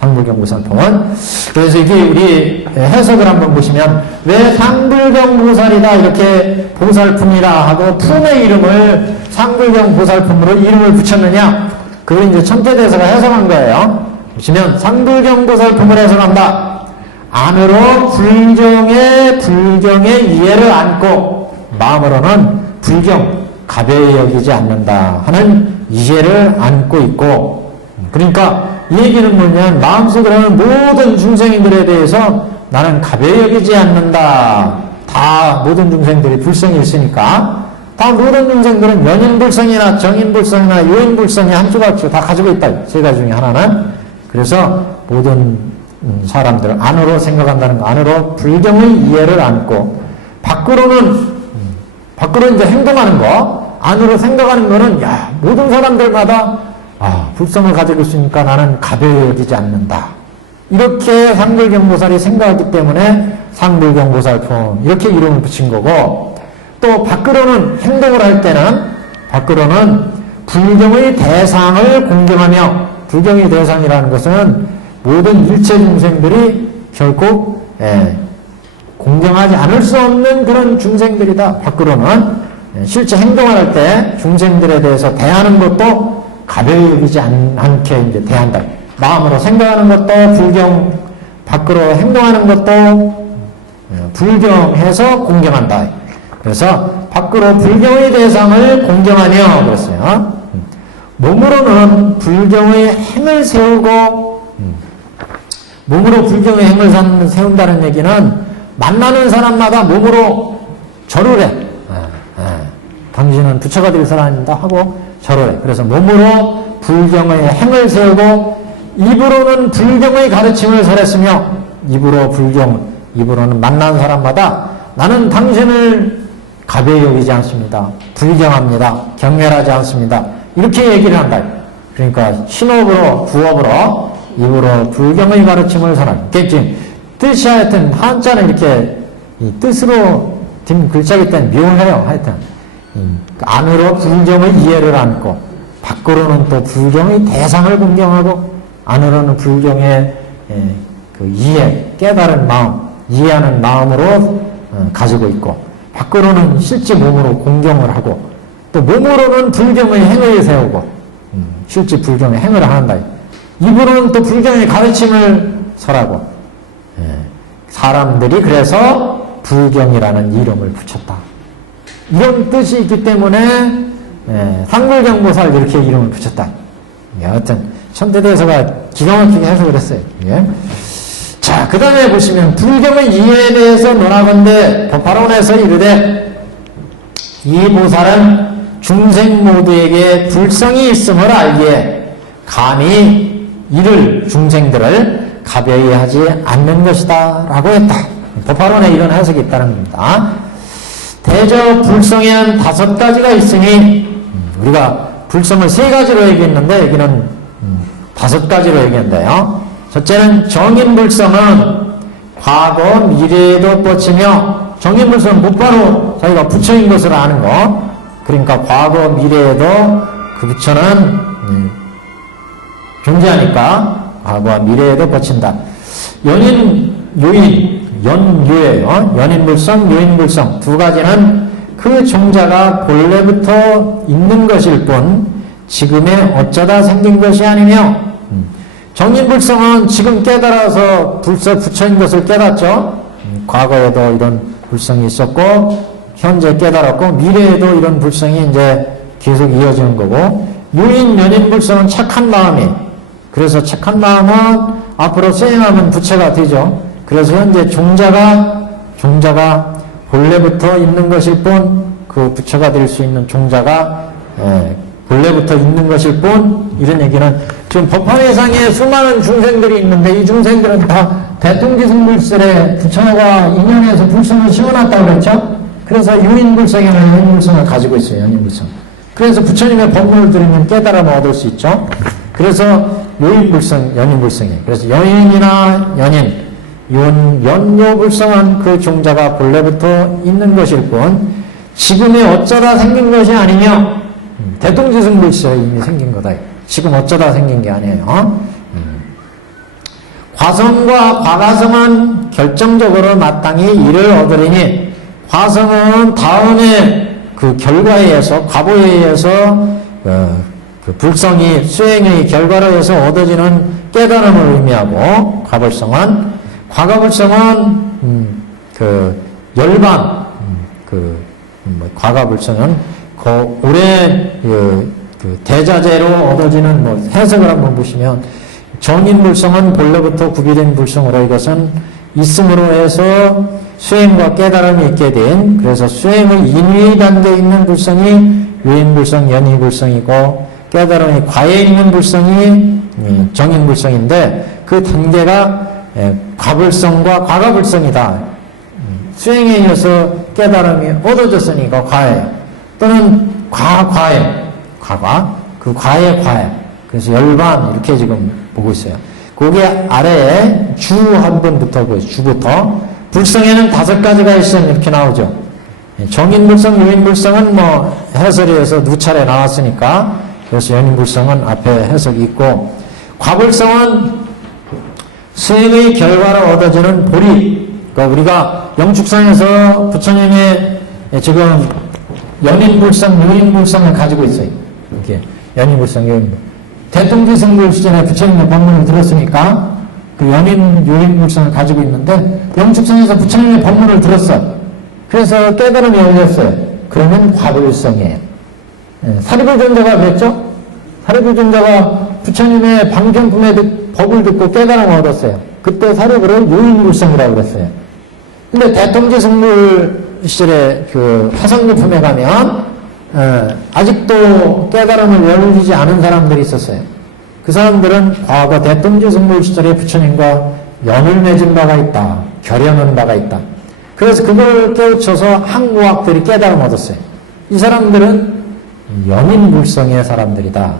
상불경 보살품은. 그래서 이게 우리 해석을 한번 보시면 왜 상불경 보살이다 이렇게 보살품이라 하고 품의 이름을 상불경 보살품으로 이름을 붙였느냐? 그걸 이제 천태대사가 해석한 거예요. 보시면 상불경 보살품을 해석한다. 안으로 불경의 이해를 안고 마음으로는 불경 가벼이 여기지 않는다 하는 이해를 안고 있고, 그러니까 이 얘기는 뭐냐면 마음속으로 하는 모든 중생들에 대해서 나는 가벼이 여기지 않는다. 다 모든 중생들이 불성이 있으니까 다 모든 중생들은 연인불성이나 정인불성이나 요인불성이 한 조각씩 다 가지고 있다. 세 가지 중에 하나는. 그래서 모든 사람들 안으로 생각한다는 거, 안으로 불경의 이해를 안고 밖으로 이제 행동하는 거, 안으로 생각하는 거는 모든 사람들마다 불성을 가지고 있으니까 나는 가벼이 여기지 않는다. 이렇게 상불경보살이 생각하기 때문에 상불경보살품 이렇게 이름을 붙인 거고, 또 밖으로는 행동을 할 때는 밖으로는 불경의 대상을 공경하며, 불경의 대상이라는 것은 모든 일체 중생들이 결코 공경하지 않을 수 없는 그런 중생들이다. 밖으로는 실제 행동을 할 때 중생들에 대해서 대하는 것도 가벼이 여기지 않게 이제 대한다. 마음으로 생각하는 것도 불경, 밖으로 행동하는 것도 불경해서 공경한다. 그래서 밖으로 불경의 대상을 공경하며 그랬어요. 몸으로는 불경의 행을 세우고, 몸으로 불경의 행을 세운다는 얘기는 만나는 사람마다 몸으로 절을 해. 당신은 부처가 될 사람이다 하고 절을 해. 그래서 몸으로 불경의 행을 세우고 입으로는 불경의 가르침을 설했으며, 입으로는 만나는 사람마다 나는 당신을 가벼이 여기지 않습니다. 불경합니다. 경멸하지 않습니다. 이렇게 얘기를 한다. 그러니까 신업으로, 구업으로, 입으로 불경의 가르침을 설하겠지. 뜻이 하여튼 한자는 이렇게 이 뜻으로 든 글자이기 때문에 묘해요. 하여튼 안으로 불경의 이해를 안고 밖으로는 또 불경의 대상을 공경하고 안으로는 불경의 그 이해, 깨달은 마음, 이해하는 마음으로 가지고 있고 밖으로는 실제 몸으로 공경을 하고 또 몸으로는 불경의 행을 세우고 실제 불경의 행을 한다. 입으로는 또 불경의 가르침을 설하고 사람들이 그래서 불경이라는 이름을 붙였다. 이런 뜻이 있기 때문에 상불경보살 이렇게 이름을 붙였다. 여하튼 천태대사가 기가 막히게 해석을 했어요. 자, 그 다음에 보시면 불경의 이해에 대해서 논하건대 법화론에서 이르되 이 보살은 중생 모두에게 불성이 있음을 알기에 감히 이를 중생들을 가벼이 하지 않는 것이다 라고 했다. 법화론에 이런 해석이 있다는 겁니다. 대저 불성에는 5가지가 있으니 우리가 불성을 3가지로 얘기했는데 여기는 5가지로 얘기한대요. 첫째는 정인불성은 과거 미래에도 뻗치며, 정인불성은 곧바로 자기가 부처인 것을 아는 거. 그러니까 과거 미래에도 그 부처는 존재하니까 과거와 미래에도 뻗친다. 연인, 요인, 연유예요. 연인불성, 요인불성 2가지는 그 종자가 본래부터 있는 것일 뿐 지금에 어쩌다 생긴 것이 아니며, 정인불성은 지금 깨달아서 부처인 것을 깨닫죠. 과거에도 이런 불성이 있었고 현재 깨달았고 미래에도 이런 불성이 이제 계속 이어지는 거고, 요인, 연인불성은 착한 마음이, 그래서 착한 마음은 앞으로 수행하면 부처가 되죠. 그래서 현재 종자가 본래부터 있는 것일 뿐, 그 부처가 될 수 있는 종자가 본래부터 있는 것일 뿐, 이런 얘기는 지금 법화회상에 수많은 중생들이 있는데 이 중생들은 다 대통기승불설에 부처가 인연해서 불성을 씌워놨다고 그랬죠. 그래서 유인불성이나 연인불성을 가지고 있어요. 연인불성. 그래서 부처님의 법문을 들으면 깨달음을 얻을 수 있죠. 그래서 요인불성, 연인불성이에요. 그래서 여인이나 연인, 연요불성한 그 종자가 본래부터 있는 것일 뿐 지금이 어쩌다 생긴 것이 아니며 대통지승불시에 이미 생긴 거다. 지금 어쩌다 생긴 게 아니에요. 과성과 과가성은 결정적으로 마땅히 이를 얻으리니 과성은 다음에 그 결과에 의해서 과보에 의해서 그 불성이 수행의 결과로 해서 얻어지는 깨달음을 의미하고 과가불성은 그 열반 과가불성은 그 올해 그 대자재로 얻어지는 해석을 한번 보시면 정인불성은 본래부터 구비된 불성으로 이것은 있음으로 해서 수행과 깨달음이 있게 된 그래서 수행의 인위 단계에 있는 불성이 유인불성, 연희불성이고 깨달음이 과에 있는 불성이 정인불성인데 그 단계가 과불성과 과가불성이다. 수행에 의해서 깨달음이 얻어졌으니까 과에 또는 과에 그 과에 그래서 열반 이렇게 지금 보고 있어요. 거기 아래에 주 한 번부터 보여요. 주부터 불성에는 5가지가 있으면 이렇게 나오죠. 정인불성, 유인불성은 해설에서 누차례 나왔으니까 그래서 연인불성은 앞에 해석이 있고 과불성은 수행의 결과로 얻어지는 보리. 그러니까 우리가 영축상에서 부처님의 지금 연인불성, 유인불성을 가지고 있어요. 이렇게 연인불성, 유인불성. 대통지승불 시전에 부처님의 법문을 들었으니까 그 연인, 유인불성을 가지고 있는데 영축상에서 부처님의 법문을 들었어. 그래서 깨달음이 열렸어요. 그러면 과불성이에요. 사리불존자가 그랬죠? 사리불존자가 부처님의 방편품의 법을 듣고 깨달음을 얻었어요. 그때 사리불을 유인불성이라고 그랬어요. 근데 대통지승불 시절에 그 화성유품에 가면 아직도 깨달음을 열리지 않은 사람들이 있었어요. 그 사람들은 과거 대통지승불 시절에 부처님과 연을 맺은 바가 있다. 결연한 바가 있다. 그래서 그걸 깨우쳐서 항무학들이 깨달음 얻었어요. 이 사람들은 연인불성의 사람들이다.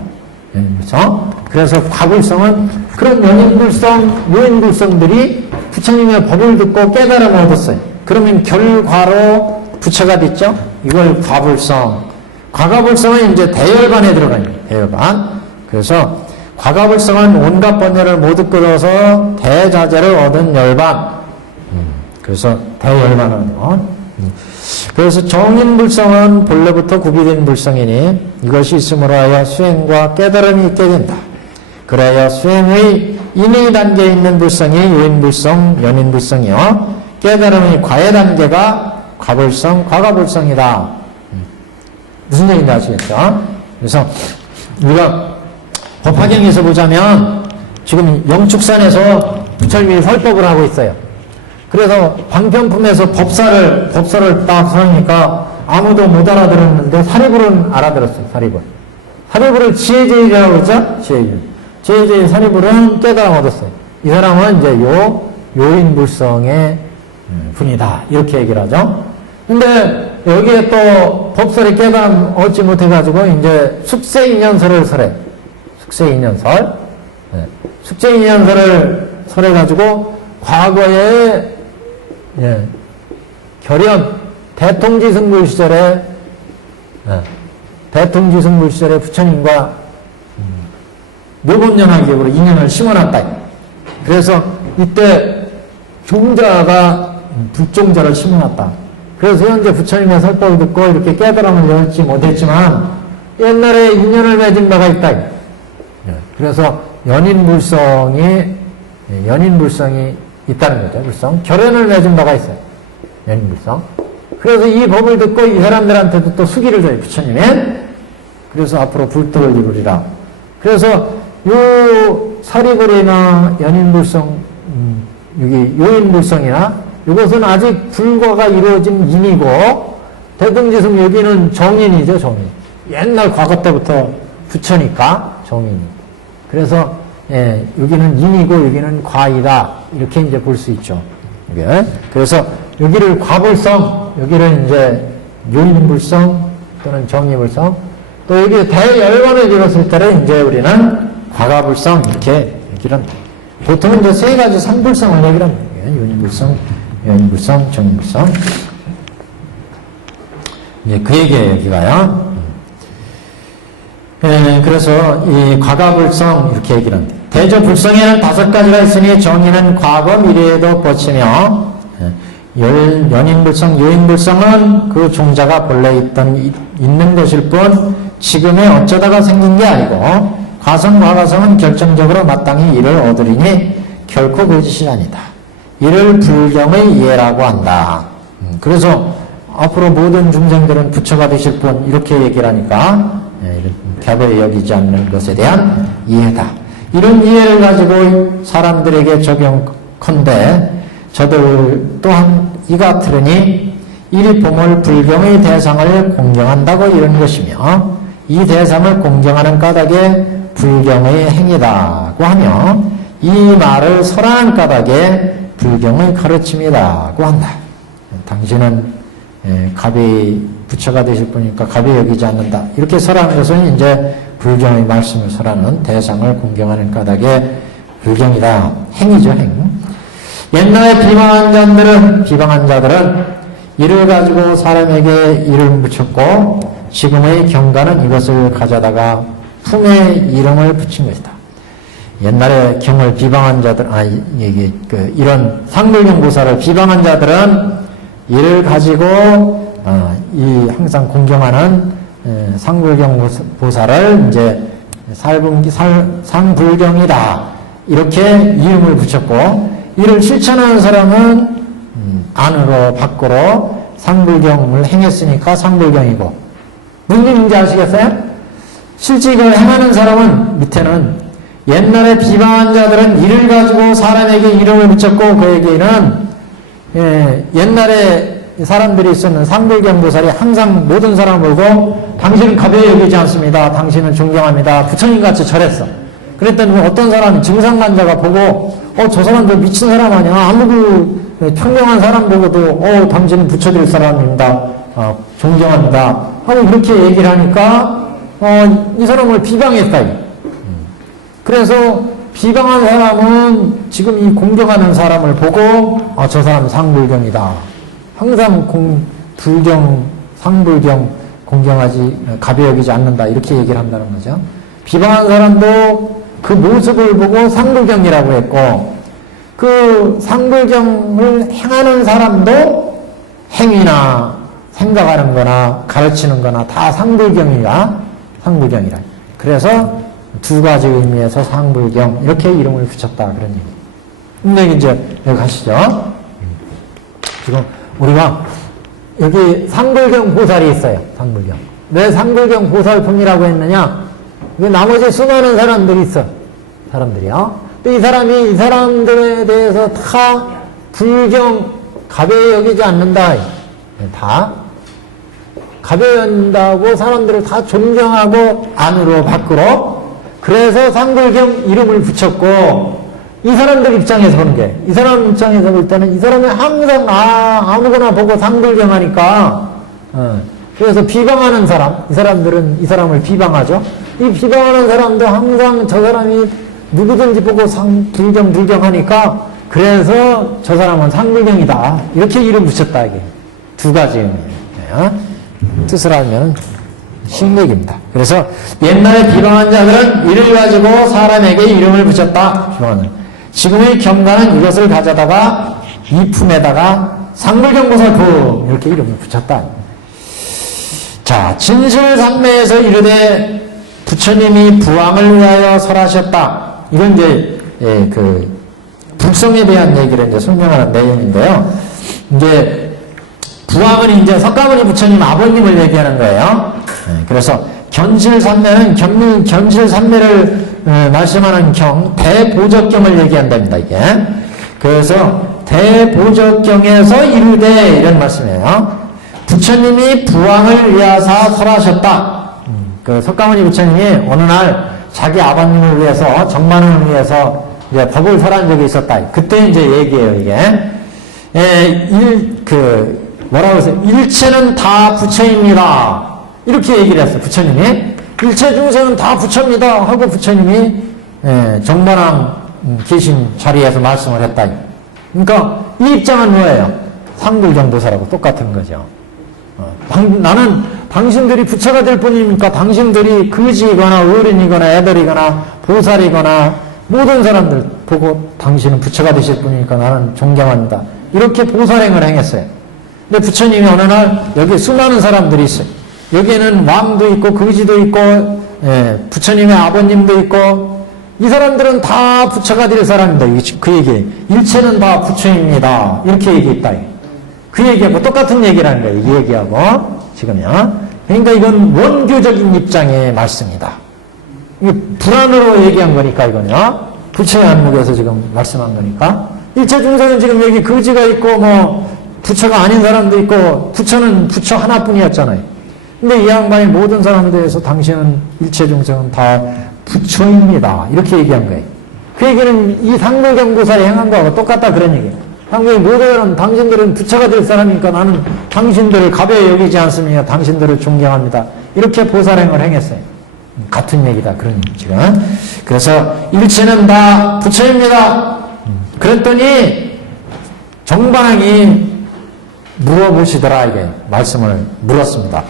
연인불성. 그래서 과불성은 그런 연인불성, 유인불성들이 부처님의 법을 듣고 깨달음을 얻었어요. 그러면 결과로 부처가 됐죠? 이걸 과불성. 과가불성은 이제 대열반에 들어가요. 대열반. 그래서 과가불성은 온갖 번뇌를 모두 끌어서 대자재를 얻은 열반. 그래서 대열반은 그래서 정인불성은 본래부터 구비된 불성이니 이것이 있음으로 하여 수행과 깨달음이 있게 된다. 그래야 수행의 인의 단계에 있는 불성이 유인불성, 연인불성이요 깨달음의 과의 단계가 과불성, 과가불성이다. 무슨 얘기인지 아시겠죠? 그래서 우리가 법화경에서 보자면 지금 영축산에서 부처님이 설법을 하고 있어요. 그래서 방편품에서 법사를 딱 하니까 아무도 못 알아들었는데 사리불은 알아들었어요. 사리불을 지혜제일이라고 그러죠? 지혜제일 사리불은 깨달음 얻었어요. 이 사람은 이제 요인불성의 분이다. 이렇게 얘기를 하죠. 근데 여기에 또 법설의 깨달음 얻지 못해가지고 이제 숙세인연설을 설해. 숙세인연설. 숙세인연설을 설해가지고 과거에 결연 대통지승불 시절에 부처님과 묘법연화기역으로 인연을 심어놨다. 그래서 이때 종자가 불종자를 심어놨다. 그래서 현재 부처님의 설법을 듣고 이렇게 깨달음을 열지 못했지만 옛날에 인연을 맺은 바가 있다. 그래서 연인불성이 있다는 거죠. 불성. 결연을 맺은 바가 있어요. 연인불성. 그래서 이 법을 듣고 이 사람들한테도 또 수기를 줘요. 부처님은. 그래서 앞으로 불도를 이루리라. 그래서 요 사리불이나 연인불성, 여기 요인불성이나 이것은 아직 불과가 이루어진 인이고 대등지승 여기는 정인이죠. 정인. 옛날 과거 때부터 부처니까 정인이. 그래서 여기는 인이고 여기는 과이다. 이렇게 이제 볼 수 있죠. 그래서 여기를 과불성, 여기를 이제 요인불성 또는 정의불성, 또 여기 대열반을 이뤘을 때는 이제 우리는 과가불성 이렇게 얘기를 합니다. 보통은 이제 3가지 상불성을 얘기를 합니다. 요인불성, 요인불성, 정인불성. 예, 그 얘기예요, 여기가요. 그래서 이 과거불성 이렇게 얘기를 합니다. 대조불성에는 5가지가 있으니 정의는 과거, 미래에도 뻗치며 연인불성, 요인불성은 그 종자가 본래 있는 것일 뿐 지금에 어쩌다가 생긴 게 아니고 과성, 과거성은 결정적으로 마땅히 이를 얻으리니 결코 거짓이 아니다. 이를 불경의 이해라고 한다. 그래서 앞으로 모든 중생들은 부처가 되실 분 이렇게 얘기를 하니까 갸베 여기지 않는 것에 대한 이해다. 이런 이해를 가지고 사람들에게 적용컨대 저들 또한 이가 들으니 이리 보물 불경의 대상을 공경한다고 이런 것이며 이 대상을 공경하는 까닭에 불경의 행위다고 하며 이 말을 설하는 까닭에 불경의 가르침이라고 한다. 당신은 갑이 부처가 되실 분이니까 갑이 여기지 않는다. 이렇게 설하는 것은 이제 불경의 말씀을 설하는 대상을 공경하는 까닭에 불경이다. 행위죠, 행. 옛날에 비방한 자들은 이를 가지고 사람에게 이름을 붙였고 지금의 경가는 이것을 가져다가 품에 이름을 붙인 것이다. 옛날에 경을 비방한 자들, 이런 상불경 보살을 비방한 자들은 이를 가지고 항상 공경하는 상불경 보살을 이제 상불경이다 이렇게 이름을 붙였고 이를 실천하는 사람은 안으로 밖으로 상불경을 행했으니까 상불경이고 무슨 얘기인지 아시겠어요? 실제 이걸 행하는 사람은 밑에는 옛날에 비방한 자들은 이를 가지고 사람에게 이름을 붙였고 그에게는 옛날에 사람들이 있었는 상불경 보살이 항상 모든 사람을 보고 당신은 가벼이 여기지 않습니다. 당신은 존경합니다. 부처님같이 절했어. 그랬더니 어떤 사람이 증상만자가 보고 저 사람도 미친 사람 아니야. 아무 평명한 사람 보고도 당신은 부처될 사람입니다. 존경합니다. 하고 이렇게 얘기를 하니까 이 사람을 비방했다. 그래서 비방한 사람은 지금 이 공경하는 사람을 보고 저 사람은 상불경이다. 항상 불경, 상불경 공경하지 가벼이 여기지 않는다. 이렇게 얘기를 한다는 거죠. 비방한 사람도 그 모습을 보고 상불경이라고 했고 그 상불경을 행하는 사람도 행위나 생각하는 거나 가르치는 거나 다 상불경이라. 그래서 두 가지 의미에서 상불경 이렇게 이름을 붙였다 그런 얘기. 근데 이제 여기 가시죠. 지금 우리가 여기 상불경 보살이 있어요. 상불경. 왜 상불경 보살품이라고 했느냐? 나머지 수많은 사람들이 있어. 사람들이요. 이 사람들에 대해서 다 불경 가벼이 여기지 않는다. 다 가벼이 여긴다고 사람들을 다 존경하고 안으로 밖으로. 그래서 상불경 이름을 붙였고 이 사람들 입장에서 보는 게 이 사람 입장에서 볼 때는 이 사람이 항상 아무거나 보고 상불경 하니까 그래서 비방하는 사람 이 사람들은 이 사람을 비방하죠. 이 비방하는 사람도 항상 저 사람이 누구든지 보고 불경 하니까 그래서 저 사람은 상불경이다 이렇게 이름 붙였다. 이게 두 가지 의미예요. 뜻을 하면 신맥입니다. 그래서 옛날에 비방한 자들은 이를 가지고 사람에게 이름을 붙였다. 비방하는. 지금의 경가는 이것을 가져다가 이 품에다가 상불경보살품 이렇게 이름을 붙였다. 자, 진실산매에서 이르되 부처님이 부왕을 위하여 설하셨다. 이건 이제 그 불성에 대한 얘기를 이제 설명하는 내용인데요. 이제 부왕은 이제 석가모니 부처님 아버님을 얘기하는 거예요. 그래서 견실산매는 견실산매를 말씀하는 경 대보적경을 얘기한답니다. 이게 그래서 대보적경에서 이르되 이런 말씀이에요. 부처님이 부왕을 위하사 설하셨다. 그 석가모니 부처님이 어느 날 자기 아버님을 위해서 정만원을 위해서 이제 법을 설한 적이 있었다. 그때 이제 얘기해요. 이게 뭐라고 해서 일체는 다 부처입니다. 이렇게 얘기를 했어. 부처님이 일체 중생은 다 부처입니다 하고 부처님이 정만왕 계신 자리에서 말씀을 했다. 그러니까 이 입장은 뭐예요? 상불경보살하고 똑같은 거죠. 나는 당신들이 부처가 될 뿐이니까 당신들이 거지이거나 어른이거나 애들이거나 보살이거나 모든 사람들 보고 당신은 부처가 되실 뿐이니까 나는 존경합니다. 이렇게 보살행을 행했어요. 근데 부처님이 어느 날 여기 수많은 사람들이 있어요. 여기에는 왕도 있고 거지도 있고 부처님의 아버님도 있고 이 사람들은 다 부처가 될 사람입니다. 그 얘기. 일체는 다 부처입니다. 이렇게 얘기했다. 그 얘기하고 똑같은 얘기라는 거예요. 이 얘기하고 지금요. 그러니까 이건 원교적인 입장의 말씀이다. 이게 불안으로 얘기한 거니까 이거는요. 부처의 안목에서 지금 말씀한 거니까. 일체 중생은 지금 여기 거지가 있고 뭐 부처가 아닌 사람도 있고 부처는 부처 하나뿐이었잖아요. 근데 이 양반이 모든 사람들에서 당신은 일체 중생은 다 부처입니다. 이렇게 얘기한 거예요. 그 얘기는 이 상불경보살이 행한 거하고 똑같다 그런 얘기예요. 당신이 모든 당신들은 부처가 될 사람이니까 나는 당신들을 가벼이 여기지 않습니다. 당신들을 존경합니다. 이렇게 보살행을 행했어요. 같은 얘기다. 그런 지금. 그래서 일체는 다 부처입니다. 그랬더니 정반왕이 물어보시더라. 이게 말씀을 물었습니다.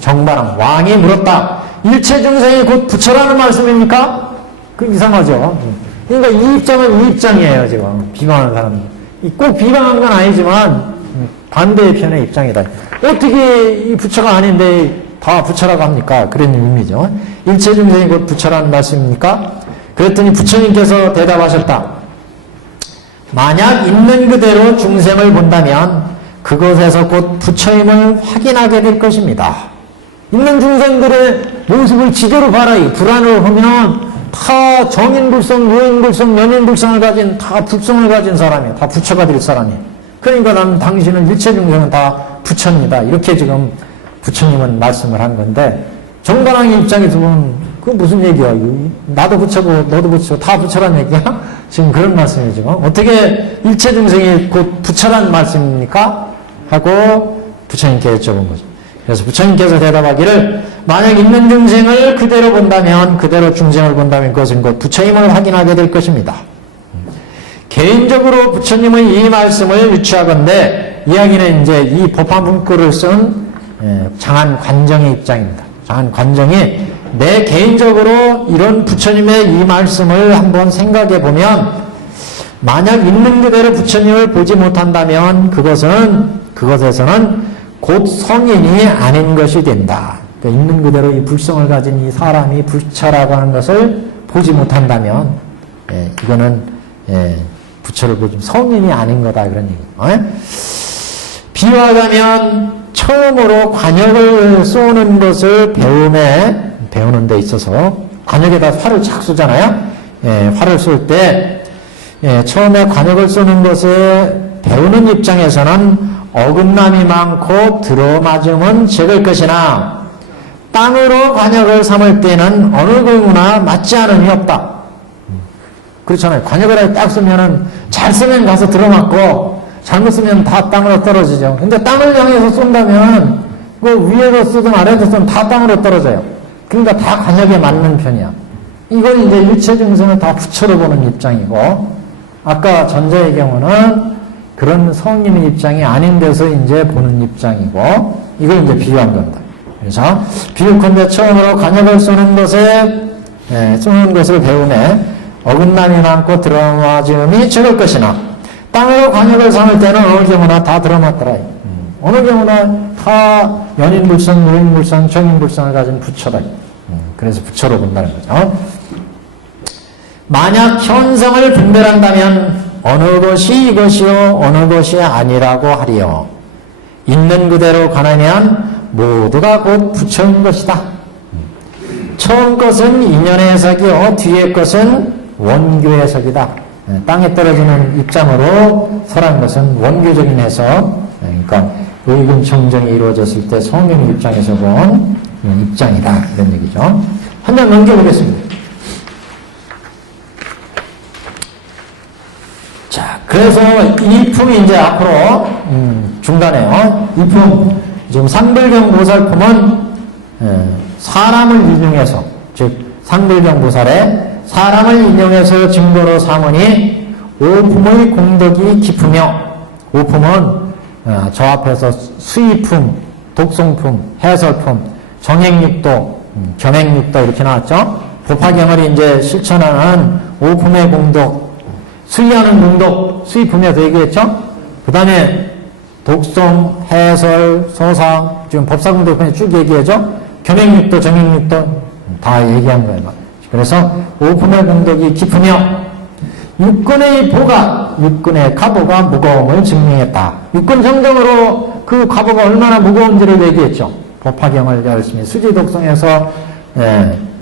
정반왕 왕이 물었다. 일체 중생이 곧 부처라는 말씀입니까? 그 이상하죠. 그러니까 이 입장은 이 입장이에요. 지금 비방하는 사람들. 꼭 비방한 건 아니지만 반대의 편의 입장이다. 어떻게 이 부처가 아닌데 다 부처라고 합니까? 그런 의미죠. 일체 중생이 곧 부처라는 말씀입니까? 그랬더니 부처님께서 대답하셨다. 만약 있는 그대로 중생을 본다면 그곳에서 곧 부처임을 확인하게 될 것입니다. 있는 중생들의 모습을 지대로 봐라. 불안을 보면 다 정인불성, 유인불성, 연인불성을 가진 다 불성을 가진 사람이에요. 다 부처가 될 사람이에요. 그러니까 나는 당신은 일체 중생은 다 부처입니다. 이렇게 지금 부처님은 말씀을 한 건데 정반왕의 입장에서 보면 그게 무슨 얘기야? 나도 부처고 너도 부처고 다 부처란 얘기야? 지금 그런 말씀이에요. 지금 어떻게 일체 중생이 곧 부처란 말씀입니까? 하고 부처님께 여쭤본 거죠. 그래서 부처님께서 대답하기를 만약 있는 중생을 그대로 본다면 그대로 중생을 본다면 그것은 곧 부처임을 확인하게 될 것입니다. 개인적으로 부처님의 이 말씀을 유추하건대 이야기는 이제 이 법화 문구를 쓴 장한 관정의 입장입니다. 장한 관정이 내 개인적으로 이런 부처님의 이 말씀을 한번 생각해 보면 만약 있는 그대로 부처님을 보지 못한다면 그것에서는 곧 성인이 아닌 것이 된다. 그러니까 있는 그대로 이 불성을 가진 이 사람이 부처라고 하는 것을 보지 못한다면 이거는 부처를 보지 성인이 아닌 거다 그런 얘기예요. 비유하자면 처음으로 관역을 쏘는 것을 배우는 데 있어서 관역에다 활을 착 쏘잖아요. 활을 쏠 때 처음에 관역을 쏘는 것을 배우는 입장에서는 어긋남이 많고 들어맞으면 적을 것이나 땅으로 관역을 삼을 때는 어느 경우나 맞지 않음이 없다. 그렇잖아요. 관역을 딱 쓰면은 잘 쓰면 가서 들어맞고 잘못 쓰면 다 땅으로 떨어지죠. 근데 땅을 향해서 쏜다면 그 위에서 쓰든 아래에서 쓰든 다 땅으로 떨어져요. 그러니까 다 관역에 맞는 편이야. 이건 이제 일체 중생을 다 부처로 보는 입장이고 아까 전자의 경우는 그런 성인의 입장이 아닌 데서 이제 보는 입장이고 이걸 이제 비유한 겁니다. 그래서 비유컨대 처음으로 관역을 쏘는 것을 배우매 어긋남이 많고 들어맞음이 적을 것이나 땅으로 관역을 삼을 때는 어느 경우나 다 들어맞더라. 어느 경우나 다 연인불성, 유인불성, 정인불성을 가진 부처다. 그래서 부처로 본다는 거죠. 만약 현성을 분별한다면 어느 것이 이것이요 어느 것이 아니라고 하리요. 있는 그대로 가나면 모두가 곧 부처인 것이다. 처음 것은 인연의 해석이요 뒤의 것은 원교의 해석이다. 땅에 떨어지는 입장으로 설한 것은 원교적인 해석. 그러니까 의금 청정이 이루어졌을 때 성경 입장에서 본 입장이다. 이런 얘기죠. 한 장 넘겨보겠습니다. 자, 그래서 이 품이 이제 앞으로 중간에요. 이 품, 지금 상불경보살품은 사람을 인용해서, 즉 상불경보살의 사람을 인용해서 증거로 삼으니 오품의 공덕이 깊으며, 오품은 저 앞에서 수의품, 독송품, 해설품, 정행육도, 견행육도 이렇게 나왔죠. 법화경을 이제 실천하는 오품의 공덕, 수의하는 공덕, 수의품에서 얘기했죠. 그 다음에 독송, 해설, 서상, 지금 법사공덕편에 쭉 얘기하죠. 견행육도, 정행육도 다 얘기한 거예요. 그래서 오품의 공덕이 깊으며 육근의 보가, 육근의 가보가 무거움을 증명했다. 육근 정정으로 그 가보가 얼마나 무거운지를 얘기했죠. 법화경을 열심히 수지 독송해서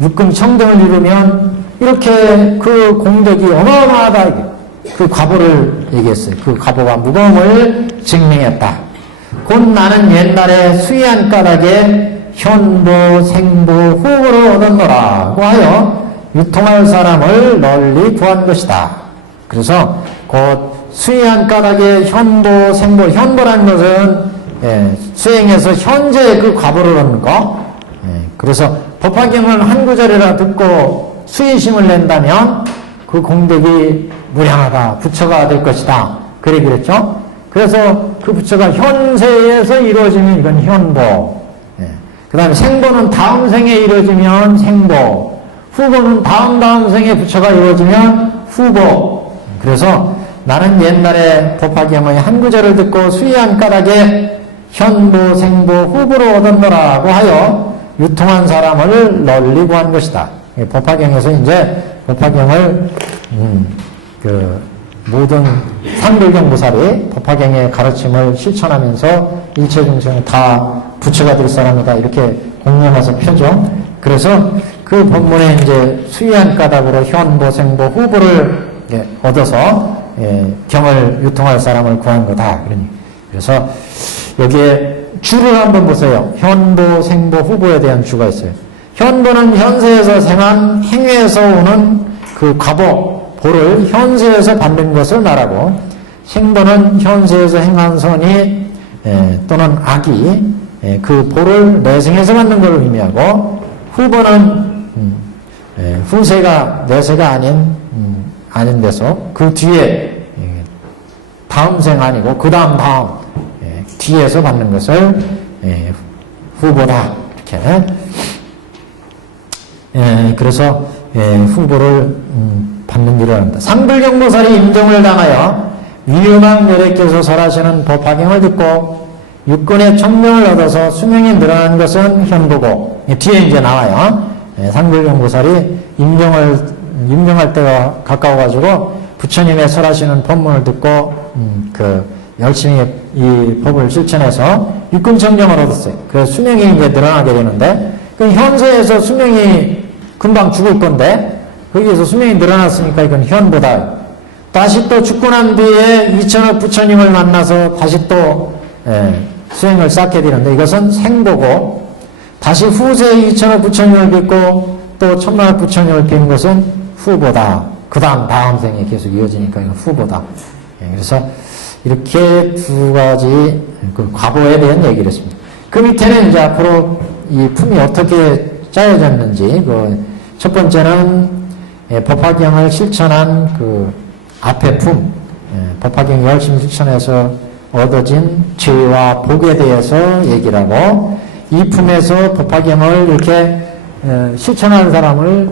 육근 청정을 이루면 이렇게 그 공덕이 어마어마하다. 그 가보를 얘기했어요. 그 가보가 무거움을 증명했다. 곧 나는 옛날에 수의한 까닭에 현보, 생보, 후보를 얻었노라고 하여 유통할 사람을 널리 구한 것이다. 그래서 곧 수의한 까닭에 현보, 생보, 현보라는 것은 수행해서 현재 그 과보를 얻는 거. 그래서 법화경을 한 구절이라 듣고 수의심을 낸다면 그 공덕이 무량하다. 부처가 될 것이다. 그래 그랬죠? 그래서 그 부처가 현세에서 이루어지면 이건 현보. 그 다음에 생보는 다음 생에 이루어지면 생보. 후보는 다음 생에 부처가 이루어지면 후보. 그래서 나는 옛날에 법화경의 한 구절을 듣고 수의한 까닭에 현보, 생보, 후보로 얻었노라고 하여 유통한 사람을 널리 구한 것이다. 법화경에서 이제 법화경을 그 모든 상불경보살이 법화경의 가르침을 실천하면서 일체 중생은 다 부처가 될 사람이다 이렇게 공명해서 펴죠. 그래서 그 본문에 이제 수의한 까닭으로 현보, 생보, 후보를 얻어서 경을 유통할 사람을 구한 거다. 그래서 여기에 주를 한번 보세요. 현보, 생보, 후보에 대한 주가 있어요. 현보는 현세에서 생한 행위에서 오는 그 과보, 보를 현세에서 받는 것을 말하고, 생보는 현세에서 행한 선이 또는 악이 그 보를 내생에서 받는 것을 의미하고, 후보는 후세가 내세가 아닌 데서 그 뒤에 다음 생 아니고 그 다음 뒤에서 받는 것을 후보다 이렇게 그래서 후보를 받는 일을 합니다. 상불경보살이 임종을 당하여 위음악 열애께서 설하시는 법화경을 듣고 육근의 청명을 얻어서 수명이 늘어난 것은 현보고 뒤에 이제 나와요. 상불경보살이 임종할 때가 가까워가지고 부처님의 설하시는 법문을 듣고 열심히 이 법을 실천해서 육근 청정을 얻었어요. 그래서 수명이 이제 늘어나게 되는데, 그 현세에서 수명이 금방 죽을 건데, 거기에서 수명이 늘어났으니까 이건 현보다. 다시 또 죽고 난 뒤에 2000억 부처님을 만나서 다시 또 수행을 쌓게 되는데, 이것은 생보고, 다시 후세에 2000억 부처님을 뵙고 또 1000만억 부처님을 뵙는 것은 후보다. 그 다음 생에 계속 이어지니까 이건 후보다. 그래서 이렇게 두 가지 그 과보에 대한 얘기를 했습니다. 그 밑에는 이제 앞으로 이 품이 어떻게 짜여졌는지, 첫 번째는 법화경을 실천한 그 앞에 품, 법화경 열심히 실천해서 얻어진 죄와 복에 대해서 얘기를 하고, 이 품에서 법화경을 이렇게 실천하는 사람을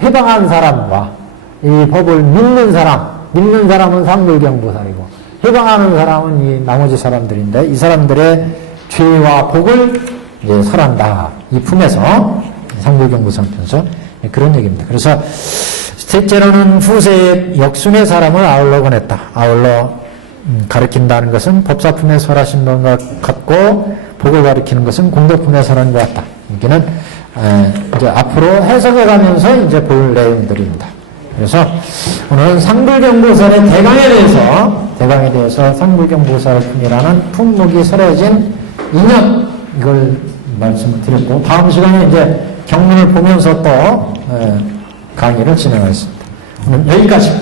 해방한 사람과 이 법을 믿는 사람은 상불경보살이고, 해방하는 사람은 이 나머지 사람들인데, 이 사람들의 죄와 복을 이제 설한다. 이 품에서, 상불경보살편에서 그런 얘기입니다. 그래서, 셋째로는 후세의 역순의 사람을 아울러 보냈다. 아울러 가르친다는 것은 법사품에 설하신 것과 같고, 복을 가르치는 것은 공덕품에 설한 것 같다. 여기는, 이제 앞으로 해석해 가면서 이제 볼 내용들입니다. 그래서 오늘은 상불경보살의 대강에 대해서 상불경보살 품이라는 품목이 설해진 인연, 이걸 말씀을 드렸고, 다음 시간에 이제 경문을 보면서 또 강의를 진행하겠습니다. 오늘 여기까지.